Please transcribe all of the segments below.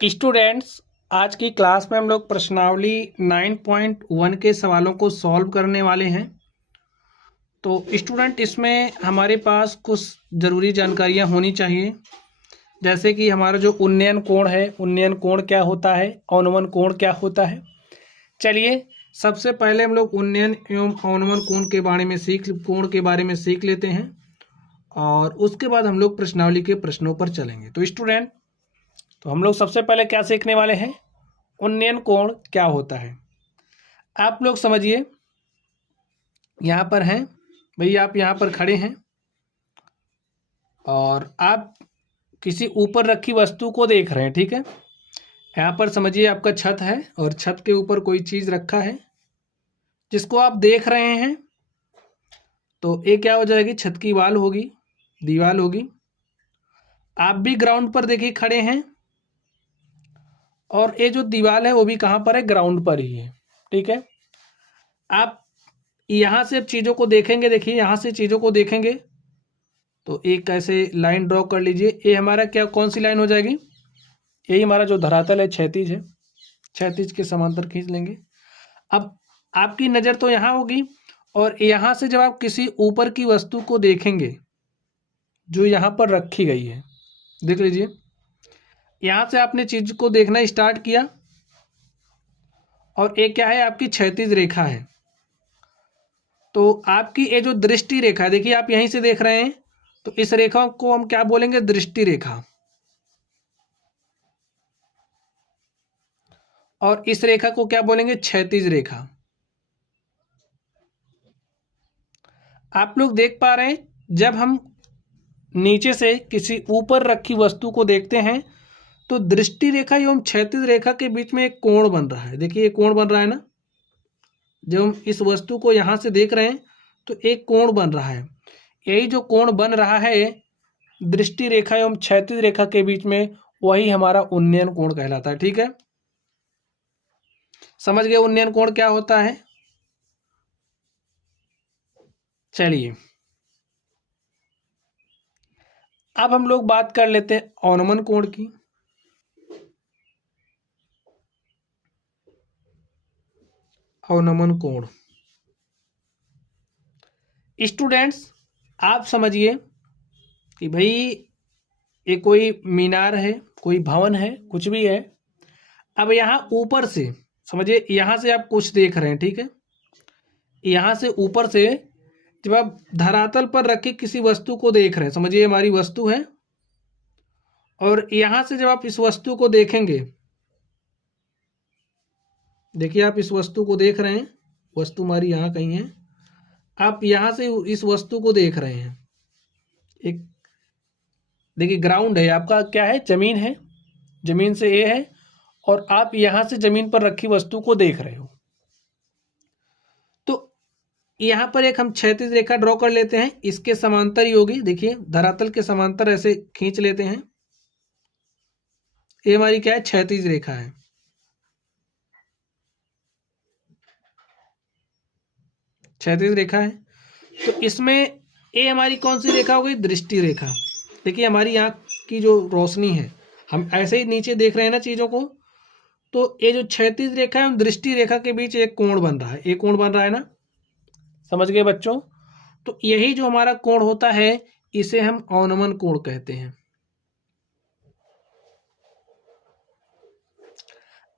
Students, आज की class में हम लोग प्रश्नावली 9.1 के सवालों को सॉल्व करने वाले हैं। तो स्टूडेंट, इसमें हमारे पास कुछ ज़रूरी जानकारियां होनी चाहिए, जैसे कि हमारा जो उन्नयन कोण है, उन्नयन कोण क्या होता है, अवनमन कोण क्या होता है। चलिए, सबसे पहले हम लोग उन्नयन एवं अवनमन कोण के बारे में सीख लेते हैं और उसके बाद हम लोग प्रश्नावली के प्रश्नों पर चलेंगे। तो स्टूडेंट, तो हम लोग सबसे पहले क्या सीखने वाले हैं, उन्नयन कोण क्या होता है। आप लोग समझिए, यहाँ पर हैं भैया, आप यहाँ पर खड़े हैं और आप किसी ऊपर रखी वस्तु को देख रहे हैं, ठीक है। यहाँ पर समझिए आपका छत है और छत के ऊपर कोई चीज़ रखा है जिसको आप देख रहे हैं। तो ये क्या हो जाएगी, छत की वाल होगी, दीवार होगी। आप भी ग्राउंड पर देखिए खड़े हैं और ये जो दीवार है वो भी कहाँ पर है, ग्राउंड पर ही है, ठीक है। आप यहाँ से चीज़ों को देखेंगे, देखिए यहाँ से चीज़ों को देखेंगे तो एक ऐसे लाइन ड्रॉ कर लीजिए। ये हमारा क्या, कौन सी लाइन हो जाएगी, यही हमारा जो धरातल है क्षैतिज है, क्षैतिज के समांतर खींच लेंगे। अब आपकी नज़र तो यहाँ होगी और यहाँ से जब आप किसी ऊपर की वस्तु को देखेंगे जो यहाँ पर रखी गई है, देख लीजिए, यहाँ से आपने चीज को देखना स्टार्ट किया और एक क्या है, आपकी क्षैतिज रेखा है। तो आपकी ये जो दृष्टि रेखा है, देखिए आप यहीं से देख रहे हैं, तो इस रेखा को हम क्या बोलेंगे, दृष्टि रेखा। और इस रेखा को क्या बोलेंगे, क्षैतिज रेखा। आप लोग देख पा रहे हैं, जब हम नीचे से किसी ऊपर रखी वस्तु को देखते हैं तो दृष्टि रेखा एवं क्षैतिज रेखा के बीच में एक कोण बन रहा है। देखिए ये कोण बन रहा है ना, जब हम इस वस्तु को यहाँ से देख रहे हैं तो एक कोण बन रहा है। यही जो कोण बन रहा है दृष्टि रेखा एवं क्षैतिज रेखा के बीच में, वही हमारा उन्नयन कोण कहलाता है, ठीक है। समझ गए उन्नयन कोण क्या होता है। चलिए, अब हम लोग बात कर लेते हैं अवनमन कोण की। अवनमन कोण, स्टूडेंट्स आप समझिए कि भाई ये कोई मीनार है, कोई भवन है, कुछ भी है। अब यहाँ ऊपर से समझिए, यहाँ से आप कुछ देख रहे हैं, ठीक है। यहाँ से ऊपर से जब आप धरातल पर रखी किसी वस्तु को देख रहे हैं, समझिए हमारी वस्तु है, और यहाँ से जब आप इस वस्तु को देखेंगे, देखिए आप इस वस्तु को देख रहे हैं, वस्तु हमारी यहाँ कहीं है, आप यहाँ से इस वस्तु को देख रहे हैं। एक देखिए ग्राउंड है आपका, क्या है, जमीन है, जमीन से ये है और आप यहाँ से जमीन पर रखी वस्तु को देख रहे हो। तो यहाँ पर एक हम क्षैतिज रेखा ड्रॉ कर लेते हैं, इसके समांतर ही होगी। देखिए धरातल के समांतर ऐसे खींच लेते हैं, ये हमारी क्या है, क्षैतिज रेखा है। क्षैतिज रेखा है, तो इसमें ये हमारी कौन सी रेखा हो गई, दृष्टि रेखा। देखिए हमारी आँख की जो रोशनी है, हम ऐसे ही नीचे देख रहे हैं ना चीज़ों को, तो ये जो क्षैतिज रेखा है दृष्टि रेखा के बीच एक कोण बन रहा है, एक कोण बन रहा है ना, समझ गए बच्चों। तो यही जो हमारा कोण होता है इसे हम अवनमन कोण कहते हैं।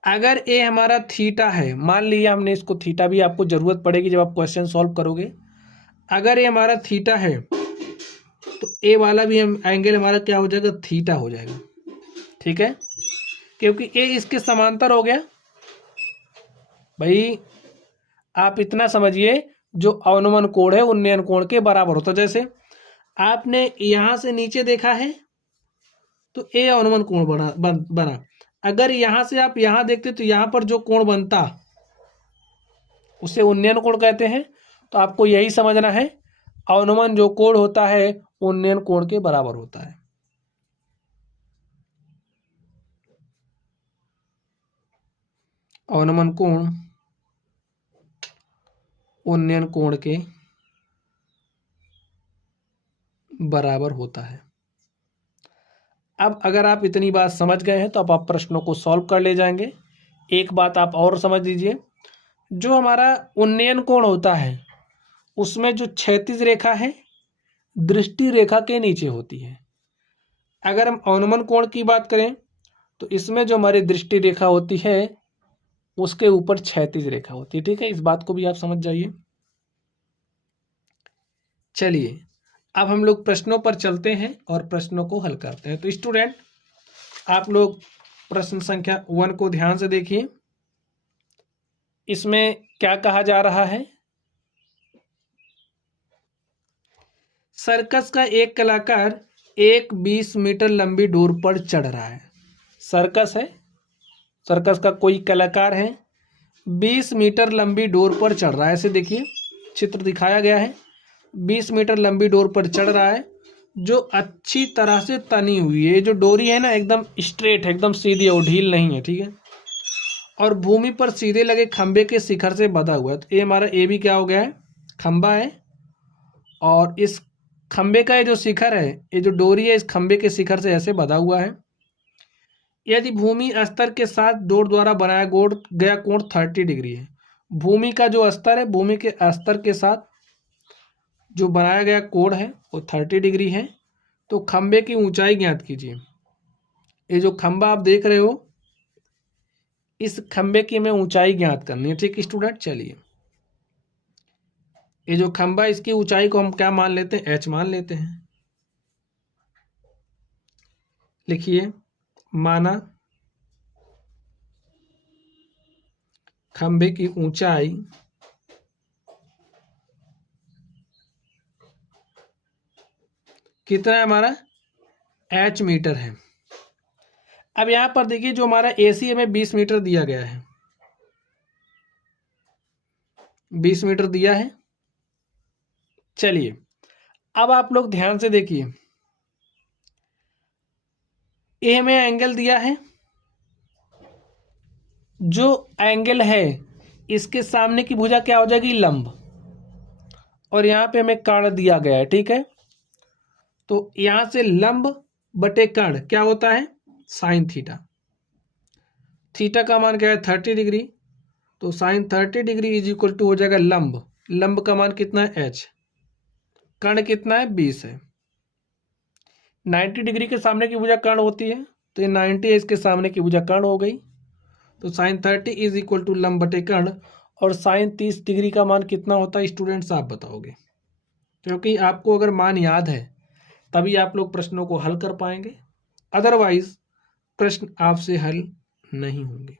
अगर ये हमारा थीटा है, मान लिया हमने इसको थीटा, भी आपको जरूरत पड़ेगी जब आप क्वेश्चन सॉल्व करोगे। अगर ये हमारा थीटा है तो ए वाला भी हम एंगल हमारा क्या हो जाएगा, थीटा हो जाएगा, ठीक है, क्योंकि ए इसके समांतर हो गया। भाई आप इतना समझिए, जो अवनमन कोण है उन्नयन कोण के बराबर होता है। जैसे आपने यहाँ से नीचे देखा है तो ए अवनमन कोण बना। अगर यहाँ से आप यहाँ देखते तो यहाँ पर जो कोण बनता उसे उन्नयन कोण कहते हैं। तो आपको यही समझना है, अवनमन जो कोण होता है उन्नयन कोण के बराबर होता है। अवनमन कोण उन्नयन कोण के बराबर होता है। अब अगर आप इतनी बात समझ गए हैं तो अब आप प्रश्नों को सॉल्व कर ले जाएंगे। एक बात आप और समझ लीजिए, जो हमारा उन्नयन कोण होता है उसमें जो क्षैतिज रेखा है दृष्टि रेखा के नीचे होती है। अगर हम अवनमन कोण की बात करें तो इसमें जो हमारी दृष्टि रेखा होती है उसके ऊपर क्षैतिज रेखा होती है। ठीक है, इस बात को भी आप समझ जाइए। चलिए अब हम लोग प्रश्नों पर चलते हैं और प्रश्नों को हल करते हैं। तो स्टूडेंट आप लोग प्रश्न संख्या 1 को ध्यान से देखिए। इसमें क्या कहा जा रहा है, सर्कस का एक कलाकार एक 20 मीटर लंबी डोर पर चढ़ रहा है। सर्कस है, सर्कस का कोई कलाकार है, 20 मीटर लंबी डोर पर चढ़ रहा है। ऐसे देखिए चित्र दिखाया गया है, 20 मीटर लंबी डोर पर चढ़ रहा है जो अच्छी तरह से तनी हुई है। जो डोरी है ना एकदम स्ट्रेट है, एकदम सीधी है, वो ढील नहीं है। ठीक है, और भूमि पर सीधे लगे खंबे के शिखर से बंधा हुआ है। तो ये हमारा ए भी क्या हो गया है, खंबा है, और इस खंबे का ये जो शिखर है, ये जो डोरी है इस खंबे के शिखर से ऐसे बंधा हुआ है। यदि भूमि स्तर के साथ डोर द्वारा बनाया गया कोण 30 डिग्री है। भूमि का जो स्तर है, भूमि के स्तर के साथ जो बनाया गया कोण है वो 30 डिग्री है। तो खंबे की ऊंचाई ज्ञात कीजिए। ये जो खंबा आप देख रहे हो इस खंबे की हमें ऊंचाई ज्ञात करनी है। ठीक स्टूडेंट, चलिए ये जो खंबा इसकी ऊंचाई को हम क्या मान लेते हैं, h मान लेते हैं। लिखिए, माना खंबे की ऊंचाई कितना है हमारा, h मीटर है। अब यहां पर देखिए जो हमारा AC हमें 20 मीटर दिया गया है, 20 मीटर दिया है। चलिए अब आप लोग ध्यान से देखिए, ए में एंगल दिया है, जो एंगल है इसके सामने की भुजा क्या हो जाएगी, लंब, और यहाँ पे हमें कर्ण दिया गया है। ठीक है, तो यहां से लंब बटे कर्ण क्या होता है, साइन थीटा। थीटा का मान क्या है, 30 डिग्री। तो sine 30 degree is equal to हो जाएगा लंब, लंब का मान कितना है h, कर्ण कितना है 20 है। 90 डिग्री के सामने की भुजा कर्ण होती है, तो ये 90 है, इसके सामने की भुजा कर्ण हो गई। तो साइन 30 इज इक्वल टू लंब बटे कर्ण, और साइन 30 डिग्री का मान कितना होता है स्टूडेंट्स, आप बताओगे, क्योंकि आपको अगर मान याद है तभी आप लोग प्रश्नों को हल कर पाएंगे, अदरवाइज प्रश्न आपसे हल नहीं होंगे।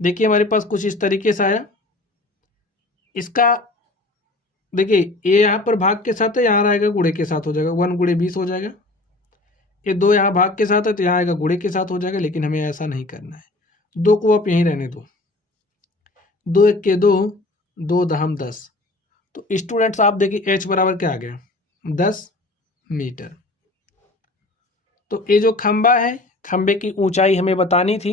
देखिए हमारे पास कुछ इस तरीके से आया। इसका देखिए ये यहाँ पर भाग के साथ है, यहाँ आएगा गुणे के साथ हो जाएगा, 1 गुणे 20 हो जाएगा। ये 2 यहाँ भाग के साथ है तो यहाँ आएगा गुणे के साथ हो जाएगा, लेकिन हमें ऐसा नहीं करना है। 2 को आप यहीं रहने दो, 2 1 के 2, 2 दहम 10। तो स्टूडेंट्स आप देखिए h बराबर क्या आ गया, 10 मीटर। तो ये जो खंबा है, खंबे की ऊंचाई हमें बतानी थी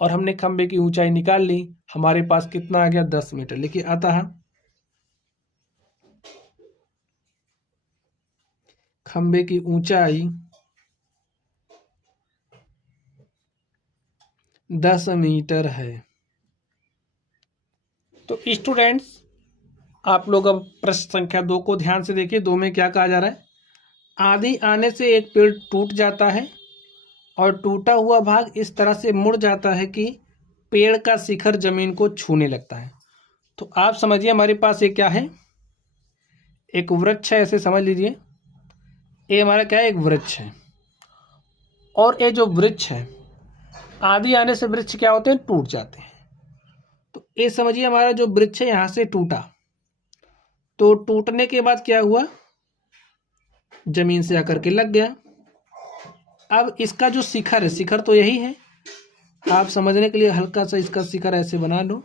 और हमने खंबे की ऊंचाई निकाल ली। हमारे पास कितना आ गया, 10 मीटर। लिखिए, अतः खंबे की ऊंचाई 10 मीटर है। तो स्टूडेंट्स आप लोग अब प्रश्न संख्या 2 को ध्यान से देखिए। 2 में क्या कहा जा रहा है, आंधी आने से एक पेड़ टूट जाता है और टूटा हुआ भाग इस तरह से मुड़ जाता है कि पेड़ का शिखर जमीन को छूने लगता है। तो आप समझिए हमारे पास ये क्या है, एक वृक्ष है, ऐसे समझ लीजिए। ये हमारा क्या है, एक वृक्ष है, और ये जो वृक्ष है आंधी आने से वृक्ष क्या होते हैं, टूट जाते हैं। तो ये समझिए हमारा जो वृक्ष है यहाँ से टूटा, तो टूटने के बाद क्या हुआ, जमीन से आकर के लग गया। अब इसका जो शिखर है, शिखर तो यही है, आप समझने के लिए हल्का सा इसका शिखर ऐसे बना लो,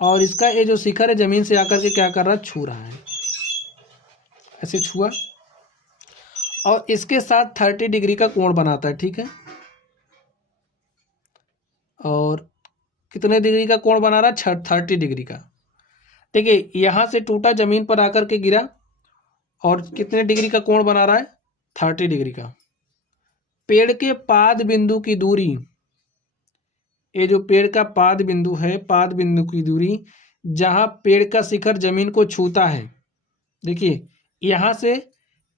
और इसका ये जो शिखर है जमीन से आकर के क्या कर रहा है, छू रहा है, ऐसे छुआ, और इसके साथ 30 डिग्री का कोण बनाता है। ठीक है, और कितने डिग्री का कोण बना रहा है, 30 डिग्री का। देखिए यहाँ से टूटा, जमीन पर आकर के गिरा, और कितने डिग्री का कोण बना रहा है, 30 डिग्री का। पेड़ के पाद बिंदु की दूरी, ये जो पेड़ का पाद बिंदु है, पाद बिंदु की दूरी जहां पेड़ का शिखर जमीन को छूता है, देखिए यहां से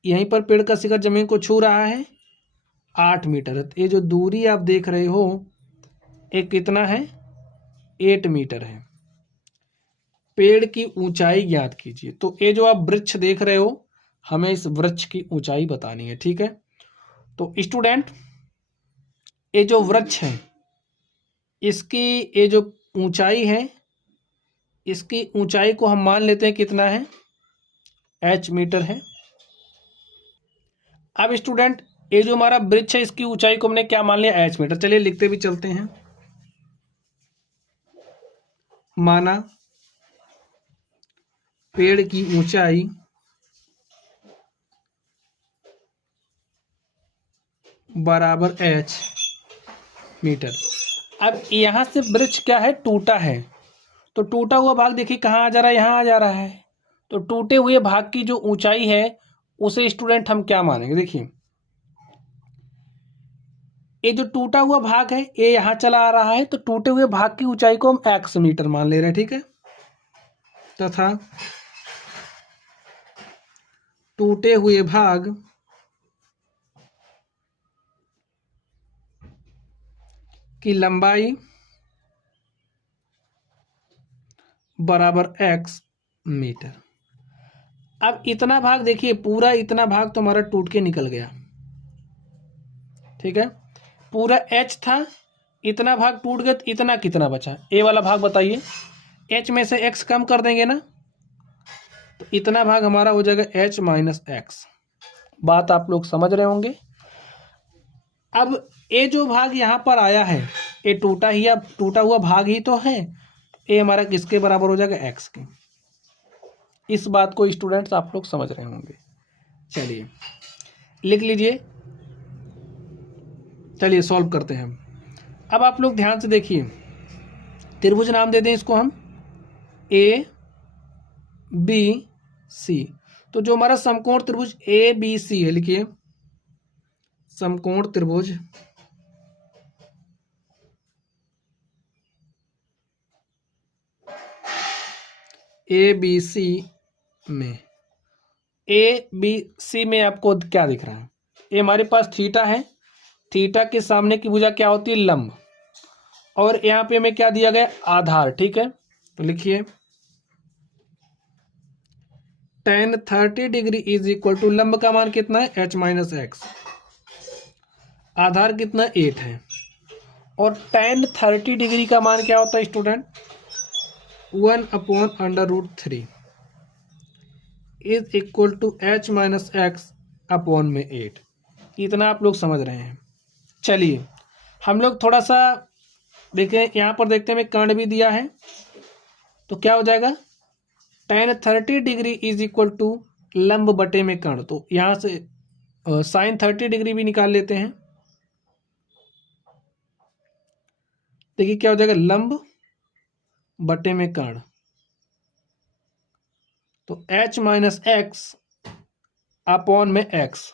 यहीं पर पेड़ का शिखर जमीन को छू रहा है 8 मीटर है। ये जो दूरी आप देख रहे हो ये कितना है, 8 मीटर है। पेड़ की ऊंचाई ज्ञात कीजिए। तो ये जो आप वृक्ष देख रहे हो, हमें इस वृक्ष की ऊंचाई बतानी है, ठीक है। तो स्टूडेंट, ये जो वृक्ष है इसकी ये जो ऊंचाई है, इसकी ऊंचाई को हम मान लेते हैं कितना है, h मीटर है। अब स्टूडेंट, ये जो हमारा वृक्ष है इसकी ऊंचाई को हमने क्या मान लिया, h मीटर। चलिए लिखते भी चलते हैं। माना पेड़ की ऊंचाई बराबर h मीटर। अब यहां से वृक्ष क्या है, टूटा है। तो टूटा हुआ भाग देखिए कहाँ आ जा रहा है, यहाँ आ जा रहा है। तो टूटे हुए भाग की जो ऊंचाई है उसे स्टूडेंट हम क्या मानेंगे, देखिए ये जो टूटा हुआ भाग है ये यहाँ चला आ रहा है, तो टूटे हुए भाग की ऊंचाई को हम x मीटर मान ले रहे हैं, ठीक है। तथा टूटे हुए भाग की लंबाई बराबर x मीटर। अब इतना भाग देखिए, पूरा इतना भाग तो हमारा टूट के निकल गया, ठीक है। पूरा h था, इतना भाग टूट गया, तो इतना कितना बचा, ए वाला भाग बताइए। h में से x कम कर देंगे ना, तो इतना भाग हमारा हो जाएगा h माइनस एक्स। बात आप लोग समझ रहे होंगे। अब ये जो भाग यहाँ पर आया है ये टूटा हुआ भाग ही तो है, ये हमारा किसके बराबर हो जाएगा, x के। इस बात को स्टूडेंट्स आप लोग समझ रहे होंगे। चलिए लिख लीजिए, चलिए सॉल्व करते हैं। अब आप लोग ध्यान से देखिए, त्रिभुज नाम दे दें इसको हम ए बी सी। तो जो हमारा समकोण त्रिभुज ए बी सी है, लिखिए समकोण त्रिभुज ए बी सी में, ए बी सी में आपको क्या दिख रहा है, ये हमारे पास थीटा है, थीटा के सामने की भुजा क्या होती है, लंब। और यहाँ पे हमें क्या दिया गया, आधार, ठीक है। तो लिखिए tan 30 degree is equal to, लंब का मान कितना है, h माइनस एक्स, आधार कितना 8 है। और tan 30 डिग्री का मान क्या होता है student, 1/√3 is equal to h minus x upon में 8। इतना आप लोग समझ रहे हैं। चलिए हम लोग थोड़ा सा देखें, यहाँ पर देखते हैं हमें कर्ण भी दिया है, तो क्या हो जाएगा, tan 30 degree is equal to लंब बटे में कर्ण। तो यहाँ से sin 30 डिग्री भी निकाल लेते हैं। देखिए क्या हो जाएगा, लंब बटे में कर्ण, तो h माइनस एक्स अपॉन में x।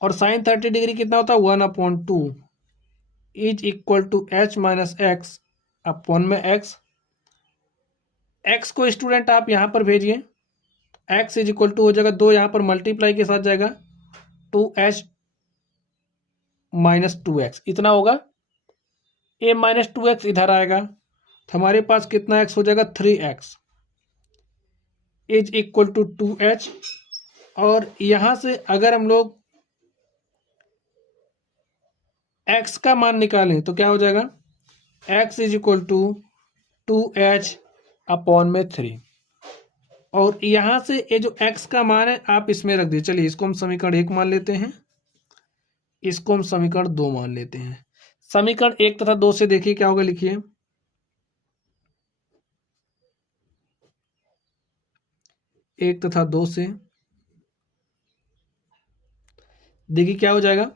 और sin 30 डिग्री कितना होता है, 1/2 is equal to h minus x upon में x। x को स्टूडेंट आप यहाँ पर भेजिए, x इज इक्वल टू हो जाएगा 2, यहाँ पर मल्टीप्लाई के साथ जाएगा 2h माइनस 2x, इतना होगा। a माइनस 2x इधर आएगा, तो हमारे पास कितना x हो जाएगा, 3x is equal to 2h। और यहां से अगर हम लोग x का मान निकालें तो क्या हो जाएगा, x is equal to 2h upon में 3। और यहां से ये जो x का मान है आप इसमें रख दीजिए। चलिए इसको हम समीकरण 1 मान लेते हैं, इसको हम समीकरण 2 मान लेते हैं। समीकरण 1 तथा 2 से देखिए क्या होगा, लिखिए 1 तथा 2 से देखिए क्या हो जाएगा,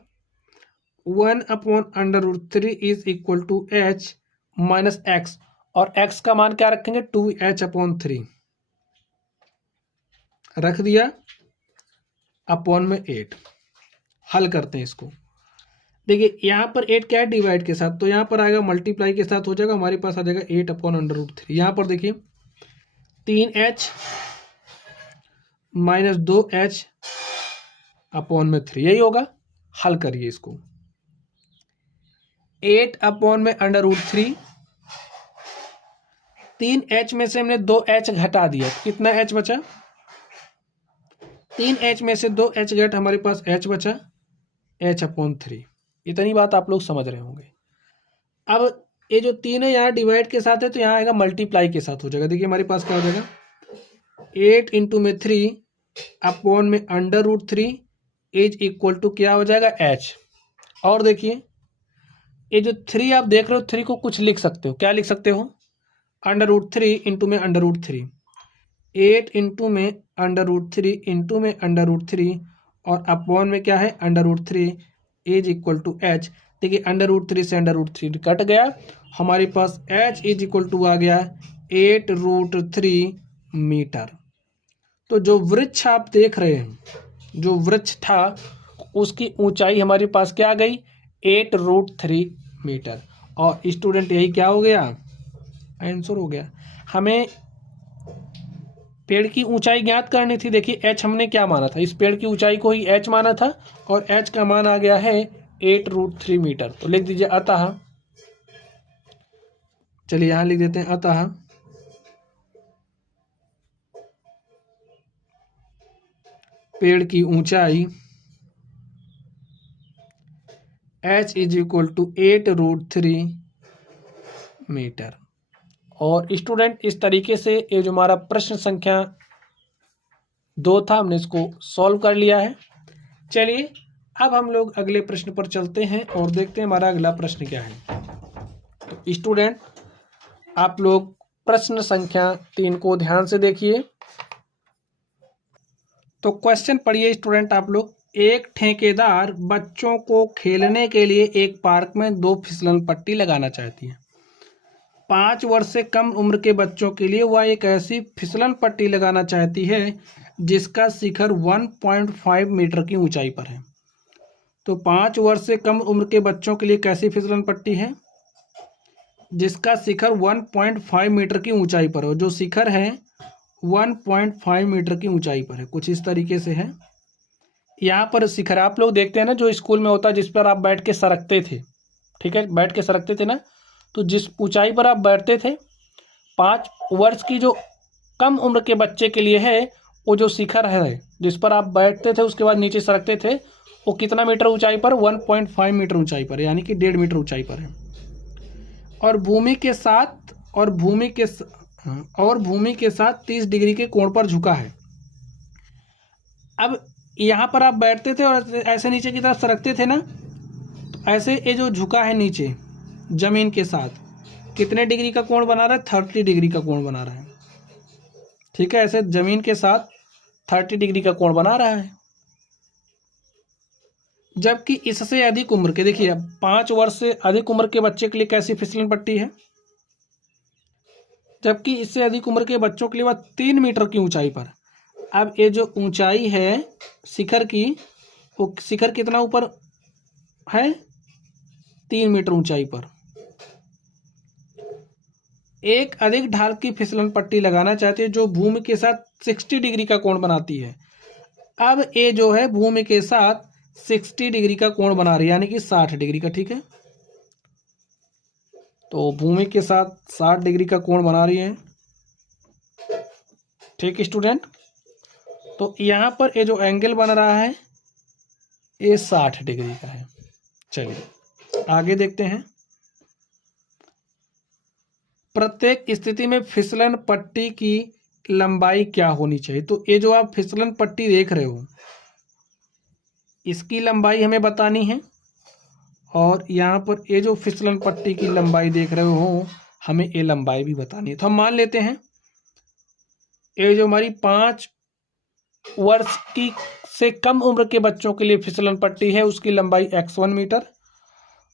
1/√3 is equal to h minus x. और x का मान क्या रखेंगे, 2h अपॉन 3 रख दिया। अपॉन में 8। हल करते हैं इसको। देखिए यहाँ पर 8 क्या है, डिवाइड के साथ, तो यहाँ पर आएगा मल्टीप्लाई के साथ हो जाएगा, हमारे पास आ जाएगा 8 अपॉन √3। यहाँ पर देखिए 3h माइनस 2h अपॉन में 3, यही होगा। हल करिए इसको। 8 अपॉन में √3, 3h में से हमने 2h घटा दिया, कितना h बचा, 3h में से 2h घट, हमारे पास h बचा, h अपॉन 3। इतनी बात आप लोग समझ रहे होंगे। अब ये जो 3 है यहाँ डिवाइड के साथ है, तो यहाँ आएगा मल्टीप्लाई के साथ हो जाएगा। देखिए हमारे पास क्या हो जाएगा, 8 इंटू में 3 अपॉन में √3 इज इक्वल टू क्या हो जाएगा, h। और देखिए ये जो 3 आप देख रहे हो, 3 को कुछ लिख सकते हो, क्या लिख सकते हो, √3 इंटू में √3, 8 इंटू में √3 इंटू में √3 और अपॉन में क्या है, √3 इज इक्वल टू h। देखिए √3 से √3 कट गया, हमारे पास h इज इक्वल टू आ गया 8√3 मीटर। तो जो वृक्ष आप देख रहे हैं, जो वृक्ष था उसकी ऊंचाई हमारे पास क्या आ गई, 8√3 मीटर। और स्टूडेंट यही क्या हो गया, आंसर हो गया। हमें पेड़ की ऊंचाई ज्ञात करनी थी। देखिए h हमने क्या माना था, इस पेड़ की ऊंचाई को ही h माना था और h का मान आ गया है 8√3 मीटर। तो लिख दीजिए अतः, चलिए यहां लिख देते हैं, अतः पेड़ की ऊंचाई h is equal to 8√3 metre. और स्टूडेंट इस तरीके से ये जो हमारा प्रश्न संख्या 2 था, हमने इसको सॉल्व कर लिया है। चलिए अब हम लोग अगले प्रश्न पर चलते हैं और देखते हैं हमारा अगला प्रश्न क्या है। तो स्टूडेंट आप लोग प्रश्न संख्या 3 को ध्यान से देखिए। तो क्वेश्चन पढ़िए स्टूडेंट आप लोग। एक ठेकेदार बच्चों को खेलने के लिए एक पार्क में 2 फिसलन पट्टी लगाना चाहती है। 5 वर्ष से कम उम्र के बच्चों के लिए वह एक ऐसी फिसलन पट्टी लगाना चाहती है जिसका शिखर 1.5 मीटर की ऊंचाई पर है। तो 5 वर्ष से कम उम्र के बच्चों के लिए कैसी फिसलन पट्टी है, जिसका शिखर 1.5 मीटर की ऊंचाई पर हो। जो शिखर है 1.5 मीटर की ऊंचाई पर है, कुछ इस तरीके से है। यहाँ पर शिखर आप लोग देखते हैं ना, जो स्कूल में होता है जिस पर आप बैठ के सरकते थे, ठीक है, बैठ के सरकते थे ना, तो जिस ऊंचाई पर आप बैठते थे, 5 वर्ष की जो कम उम्र के बच्चे के लिए है, वो जो शिखर है जिस पर आप बैठते थे उसके बाद नीचे सरकते थे, वो कितना मीटर ऊंचाई पर, 1.5 मीटर ऊंचाई पर, यानी कि 1.5 मीटर ऊंचाई पर है। और भूमि के साथ 30 डिग्री के कोण पर झुका है। अब यहाँ पर आप बैठते थे और ऐसे नीचे की तरफ सरकते थे ना, तो ऐसे ये जो झुका है नीचे जमीन के साथ, कितने डिग्री का कोण बना रहा है, 30 डिग्री का कोण बना रहा है, ठीक है। ऐसे जमीन के साथ 30 डिग्री का कोण बना रहा है। जबकि इससे अधिक उम्र के, देखिए 5 वर्ष से अधिक उम्र के बच्चे के लिए कैसी फिसलन पट्टी है, जबकि इससे अधिक उम्र के बच्चों के लिए वह 3 मीटर की ऊंचाई पर। अब ये जो ऊंचाई है शिखर की, वो शिखर कितना ऊपर है, 3 मीटर ऊंचाई पर। एक अधिक ढाल की फिसलन पट्टी लगाना चाहते हैं जो भूमि के साथ 60 डिग्री का कोण बनाती है। अब ये जो है भूमि के साथ 60 डिग्री का कोण बना रही है, यानी कि 60 डिग्री का, ठीक है। तो भूमि के साथ 60 डिग्री का कोण बना रही है, ठीक स्टूडेंट। तो यहाँ पर ये जो एंगल बन रहा है ये 60 डिग्री का है। चलिए आगे देखते हैं। प्रत्येक स्थिति में फिसलन पट्टी की लंबाई क्या होनी चाहिए। तो ये जो आप फिसलन पट्टी देख रहे हो, इसकी लंबाई हमें बतानी है, और यहाँ पर ये जो फिसलन पट्टी की लंबाई देख रहे हो, हमें ये लंबाई भी बतानी है। तो हम मान लेते हैं ये जो हमारी 5 वर्ष की से कम उम्र के बच्चों के लिए फिसलन पट्टी है, उसकी लंबाई x1 मीटर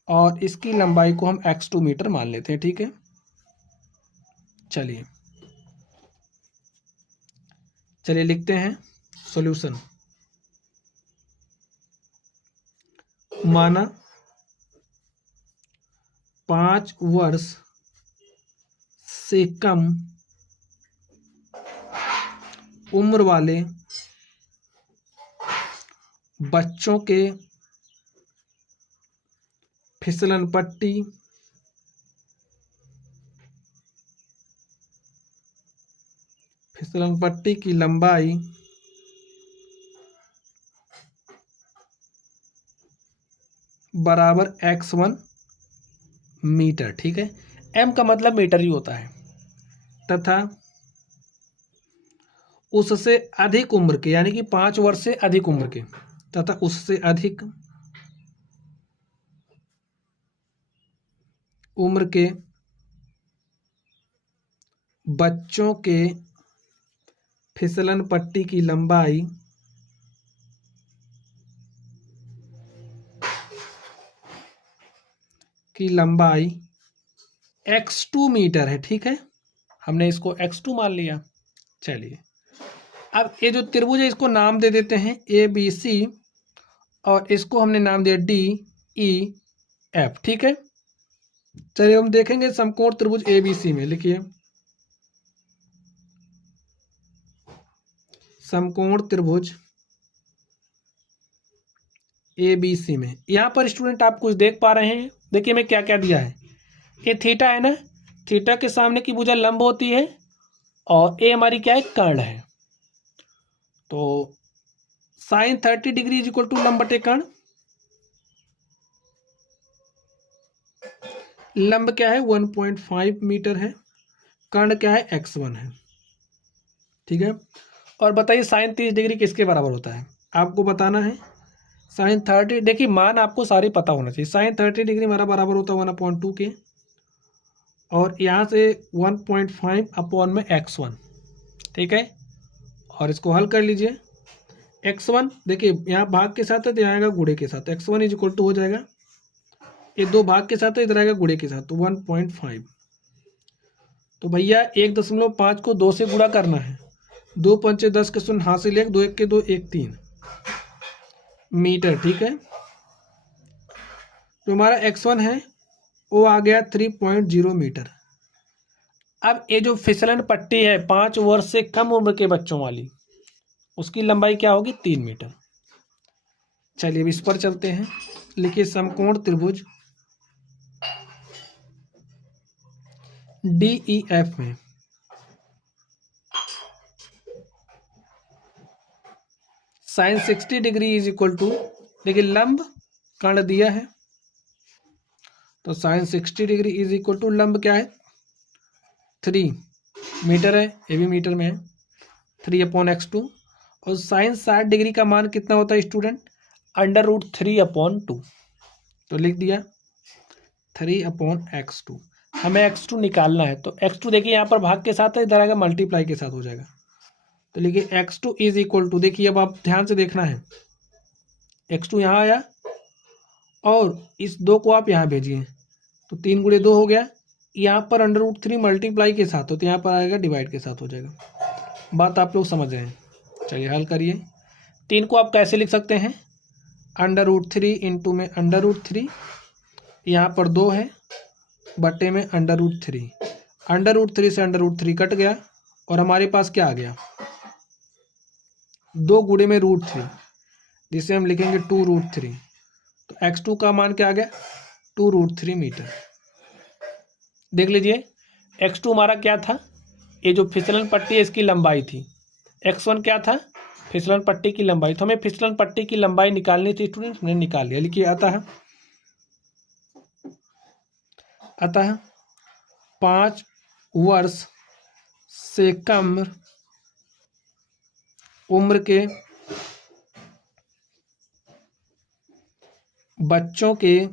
और इसकी लंबाई को हम x2 मीटर मान लेते हैं, ठीक है। चलिए लिखते हैं सॉल्यूशन। माना 5 वर्ष से कम उम्र वाले बच्चों के फिसलन पट्टी की लंबाई बराबर x1 मीटर। ठीक है, m का मतलब मीटर ही होता है। तथा उससे अधिक उम्र के, यानी कि 5 वर्ष से अधिक उम्र के, तथा उससे अधिक उम्र के बच्चों के फिसलन पट्टी की लंबाई x2 मीटर है। ठीक है, हमने इसको x2 मान लिया। चलिए, अब ये जो त्रिभुज है इसको नाम दे देते हैं ABC, और इसको हमने नाम दिया DEF। ठीक है, चलिए हम देखेंगे समकोण त्रिभुज ABC में। लिखिए, समकोण त्रिभुज ABC में यहाँ पर स्टूडेंट आप कुछ देख पा रहे हैं। देखिए मैं क्या क्या दिया है। ये थीटा है ना, थीटा के सामने की भुजा लंब होती है, और ए हमारी क्या है, कर्ण है। तो sine 30 degree is equal to लंब बटे कर्ण। लंब क्या है, 1.5 मीटर है, कर्ण क्या है, x1 है। ठीक है, और बताइए साइन 30 डिग्री किसके बराबर होता है, आपको बताना है। साइन 30, देखिए मान आपको सारे पता होना चाहिए। साइन 30 डिग्री हमारा बराबर होता है 1/2 के, और यहाँ से 1.5 अपॉन में x1। ठीक है, और इसको हल कर लीजिए। x1 देखिए यहाँ भाग के साथ है तो यहाँ आएगा गुणे के साथ, x1 इज इक्वल टू हो जाएगा, ये 2 भाग के साथ है, इधर आएगा गुणे के साथ, तो 1.5। तो भैया 1.5 को 2 से गुणा करना है। 2 पंचे 10 के शून्य, हासिल 1, 2 1 के 2, 1 3 मीटर। ठीक है, तो हमारा x1 है वो आ गया 3.0 मीटर। अब ये जो फिसलन पट्टी है 5 वर्ष से कम उम्र के बच्चों वाली, उसकी लंबाई क्या होगी, 3 मीटर। चलिए अब इस पर चलते हैं। लिखिए, समकोण त्रिभुज DEF में sine 60 degree is equal to, देखिए लंब कर्ण दिया है, तो sine 60 degree is equal to लंब क्या है, 3 मीटर है, ये भी मीटर में है, 3/x2। और साइन 60 डिग्री का मान कितना होता है स्टूडेंट, √3/2। तो लिख दिया 3/x2। हमें x2 निकालना है, तो x2 देखिए यहाँ पर भाग के साथ है, इधर आएगा मल्टीप्लाई के साथ हो जाएगा। तो लिखिए x2 इज इक्वल टू, देखिए अब आप ध्यान से देखना है, x2 यहाँ आया और इस 2 को आप यहाँ भेजिए, तो 3 × 2 हो गया। यहाँ पर √3 मल्टीप्लाई के साथ हो, तो यहाँ पर आएगा डिवाइड के साथ हो जाएगा। बात आप लोग समझ रहे हैं। चलिए हल करिए। 3 को आप कैसे लिख सकते हैं, √3 इंटू में √3, यहाँ पर 2 है, बटे में √3, √3 से √3 कट गया, और हमारे पास क्या आ गया, 2 गुणे में √3, जिसे हम लिखेंगे 2√3। तो x2 का मान क्या आ गया, 2√3 मीटर। देख लीजिए x2 हमारा क्या था, ये जो फिसलन पट्टी है इसकी लंबाई थी। x1 क्या था, फिसलन पट्टी की लंबाई। तो हमें फिसलन पट्टी की लंबाई निकालनी थी स्टूडेंट, हमने निकाल लिया। लिखिए, अतः 5 वर्ष से कम उम्र के बच्चों के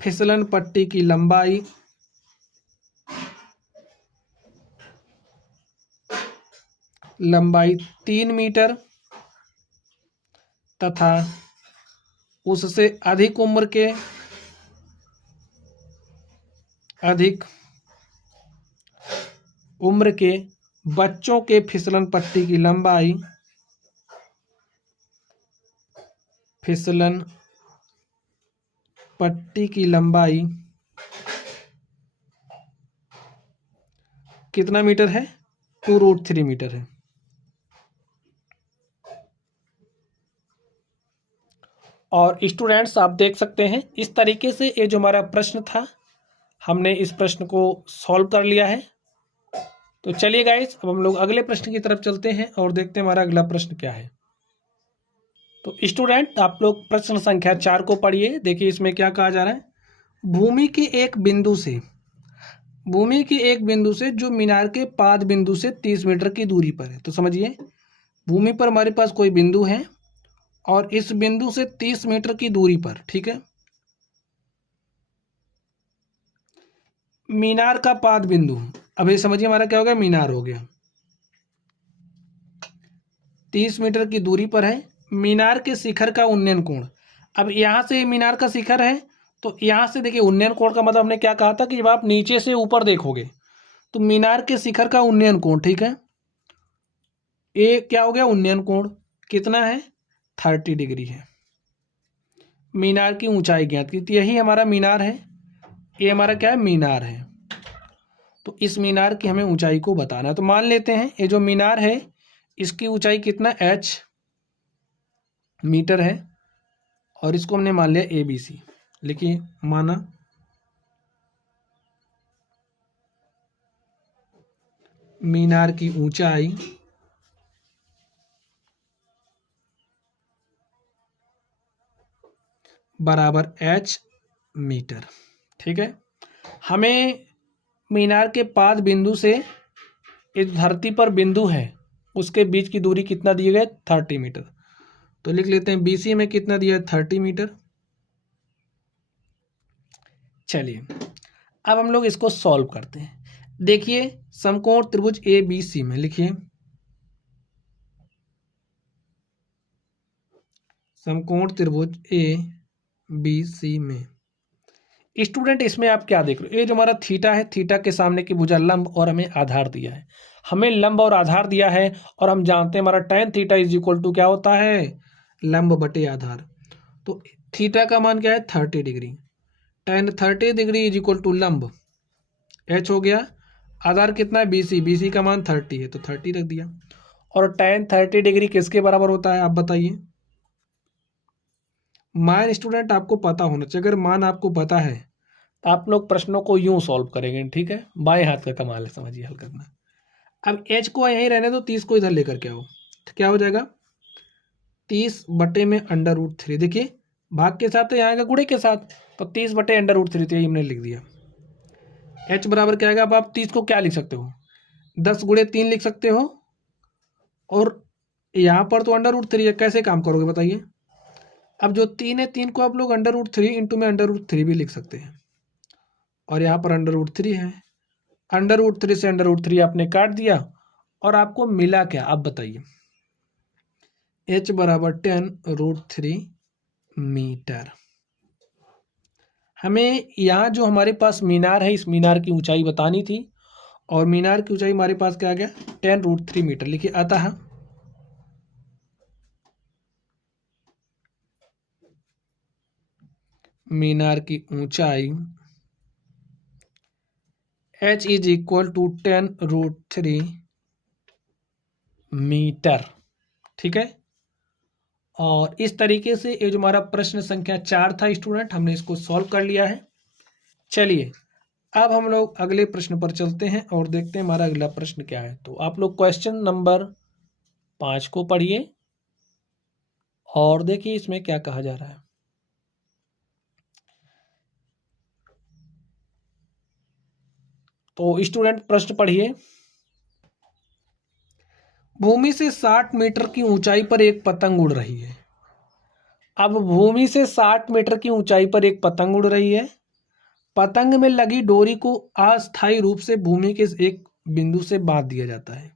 फिसलन पट्टी की लंबाई लंबाई 3 मीटर तथा उससे अधिक उम्र के बच्चों के फिसलन पट्टी की लंबाई पट्टी की लंबाई कितना मीटर है? 2√3 मीटर है। और स्टूडेंट्स आप देख सकते हैं इस तरीके से ये जो हमारा प्रश्न था हमने इस प्रश्न को सॉल्व कर लिया है। तो चलिए गाइस अब हम लोग अगले प्रश्न की तरफ चलते हैं और देखते हैं हमारा अगला प्रश्न क्या है। तो स्टूडेंट आप लोग प्रश्न संख्या 4 को पढ़िए। देखिए इसमें क्या कहा जा रहा है। भूमि के एक बिंदु से जो मीनार के पाद बिंदु से 30 मीटर की दूरी पर है। तो समझिए भूमि पर हमारे पास कोई बिंदु है और इस बिंदु से 30 मीटर की दूरी पर, ठीक है, मीनार का पाद बिंदु। अब ये समझिए हमारा क्या हो गया, मीनार हो गया। 30 मीटर की दूरी पर है। मीनार के शिखर का उन्नयन कोण, अब यहाँ से मीनार का शिखर है तो यहाँ से देखिए उन्नयन कोण का मतलब हमने क्या कहा था कि जब आप नीचे से ऊपर देखोगे तो मीनार के शिखर का उन्नयन कोण, ठीक है, ये क्या हो गया, उन्नयन कोण कितना है, 30 डिग्री है। मीनार की ऊंचाई ज्ञात की, तो यही हमारा मीनार है, ये हमारा क्या है, मीनार है। तो इस मीनार की हमें ऊंचाई को बताना है। तो मान लेते हैं ये जो मीनार है इसकी ऊंचाई कितना, h मीटर है और इसको हमने मान लिया ABC। लिखिए माना मीनार की ऊंचाई बराबर h मीटर, ठीक है। हमें मीनार के पाद बिंदु से इस धरती पर बिंदु है उसके बीच की दूरी कितना दिए गए, 30 मीटर। तो लिख लेते हैं BC में कितना दिया है, 30 मीटर। चलिए अब हम लोग इसको सॉल्व करते हैं। देखिए समकोण त्रिभुज ABC में, लिखिए समकोण त्रिभुज ABC में स्टूडेंट इसमें आप क्या देख रहे हो, ये जो हमारा थीटा है, थीटा के सामने की भुजा लंब और हमें आधार दिया है। हमें लंब और आधार दिया है और हम जानते हैं हमारा tan theta is equal to क्या होता है, लंब बटे आधार। तो थीटा का मान क्या है, 30 degree. tan 30 degree is equal to लंब h हो गया, आधार कितना है BC, BC का मान 30 है तो 30 रख दिया। और tan 30 डिग्री किसके बराबर होता है आप बताइए। मान स्टूडेंट आपको पता होना चाहिए, अगर मान आपको पता है तो आप लोग प्रश्नों को यूं सॉल्व करेंगे, ठीक है, बाएं हाथ का कमाल है, समझिए हल करना। अब h को यहीं रहने दो, 30 को इधर लेकर के आओ, तो क्या हो जाएगा 30 बटे में √3। देखिए भाग के साथ तो यहाँ आएगा गुणे के साथ, तो 30 बटे √3, तो यही हमने लिख दिया। h बराबर क्या आएगा, अब आप 30 को क्या लिख सकते हो, 10 गुणे 3 लिख सकते हो, और यहाँ पर तो √3 है, कैसे काम करोगे बताइए। अब जो 3 है 3 को आप लोग √3 इंटू में √3 भी लिख सकते हैं, और यहाँ पर √3 है, √3 से √3 आपने काट दिया और आपको मिला क्या आप बताइए, h बराबर 10√3 मीटर। हमें यहाँ जो हमारे पास मीनार है इस मीनार की ऊंचाई बतानी थी, और मीनार की ऊंचाई हमारे पास क्या आ गया, 10√3 मीटर। लिखिए अतः मीनार की ऊंचाई h is equal to 10√3 metre, ठीक है। और इस तरीके से ये जो हमारा प्रश्न संख्या 4 था स्टूडेंट, हमने इसको सॉल्व कर लिया है। चलिए अब हम लोग अगले प्रश्न पर चलते हैं और देखते हैं हमारा अगला प्रश्न क्या है। तो आप लोग क्वेश्चन नंबर 5 को पढ़िए और देखिए इसमें क्या कहा जा रहा है। तो स्टूडेंट प्रश्न पढ़िए। भूमि से 60 मीटर की ऊंचाई पर एक पतंग उड़ रही है। अब भूमि से 60 मीटर की ऊंचाई पर एक पतंग उड़ रही है। पतंग में लगी डोरी को अस्थायी रूप से भूमि के एक बिंदु से बांध दिया जाता है।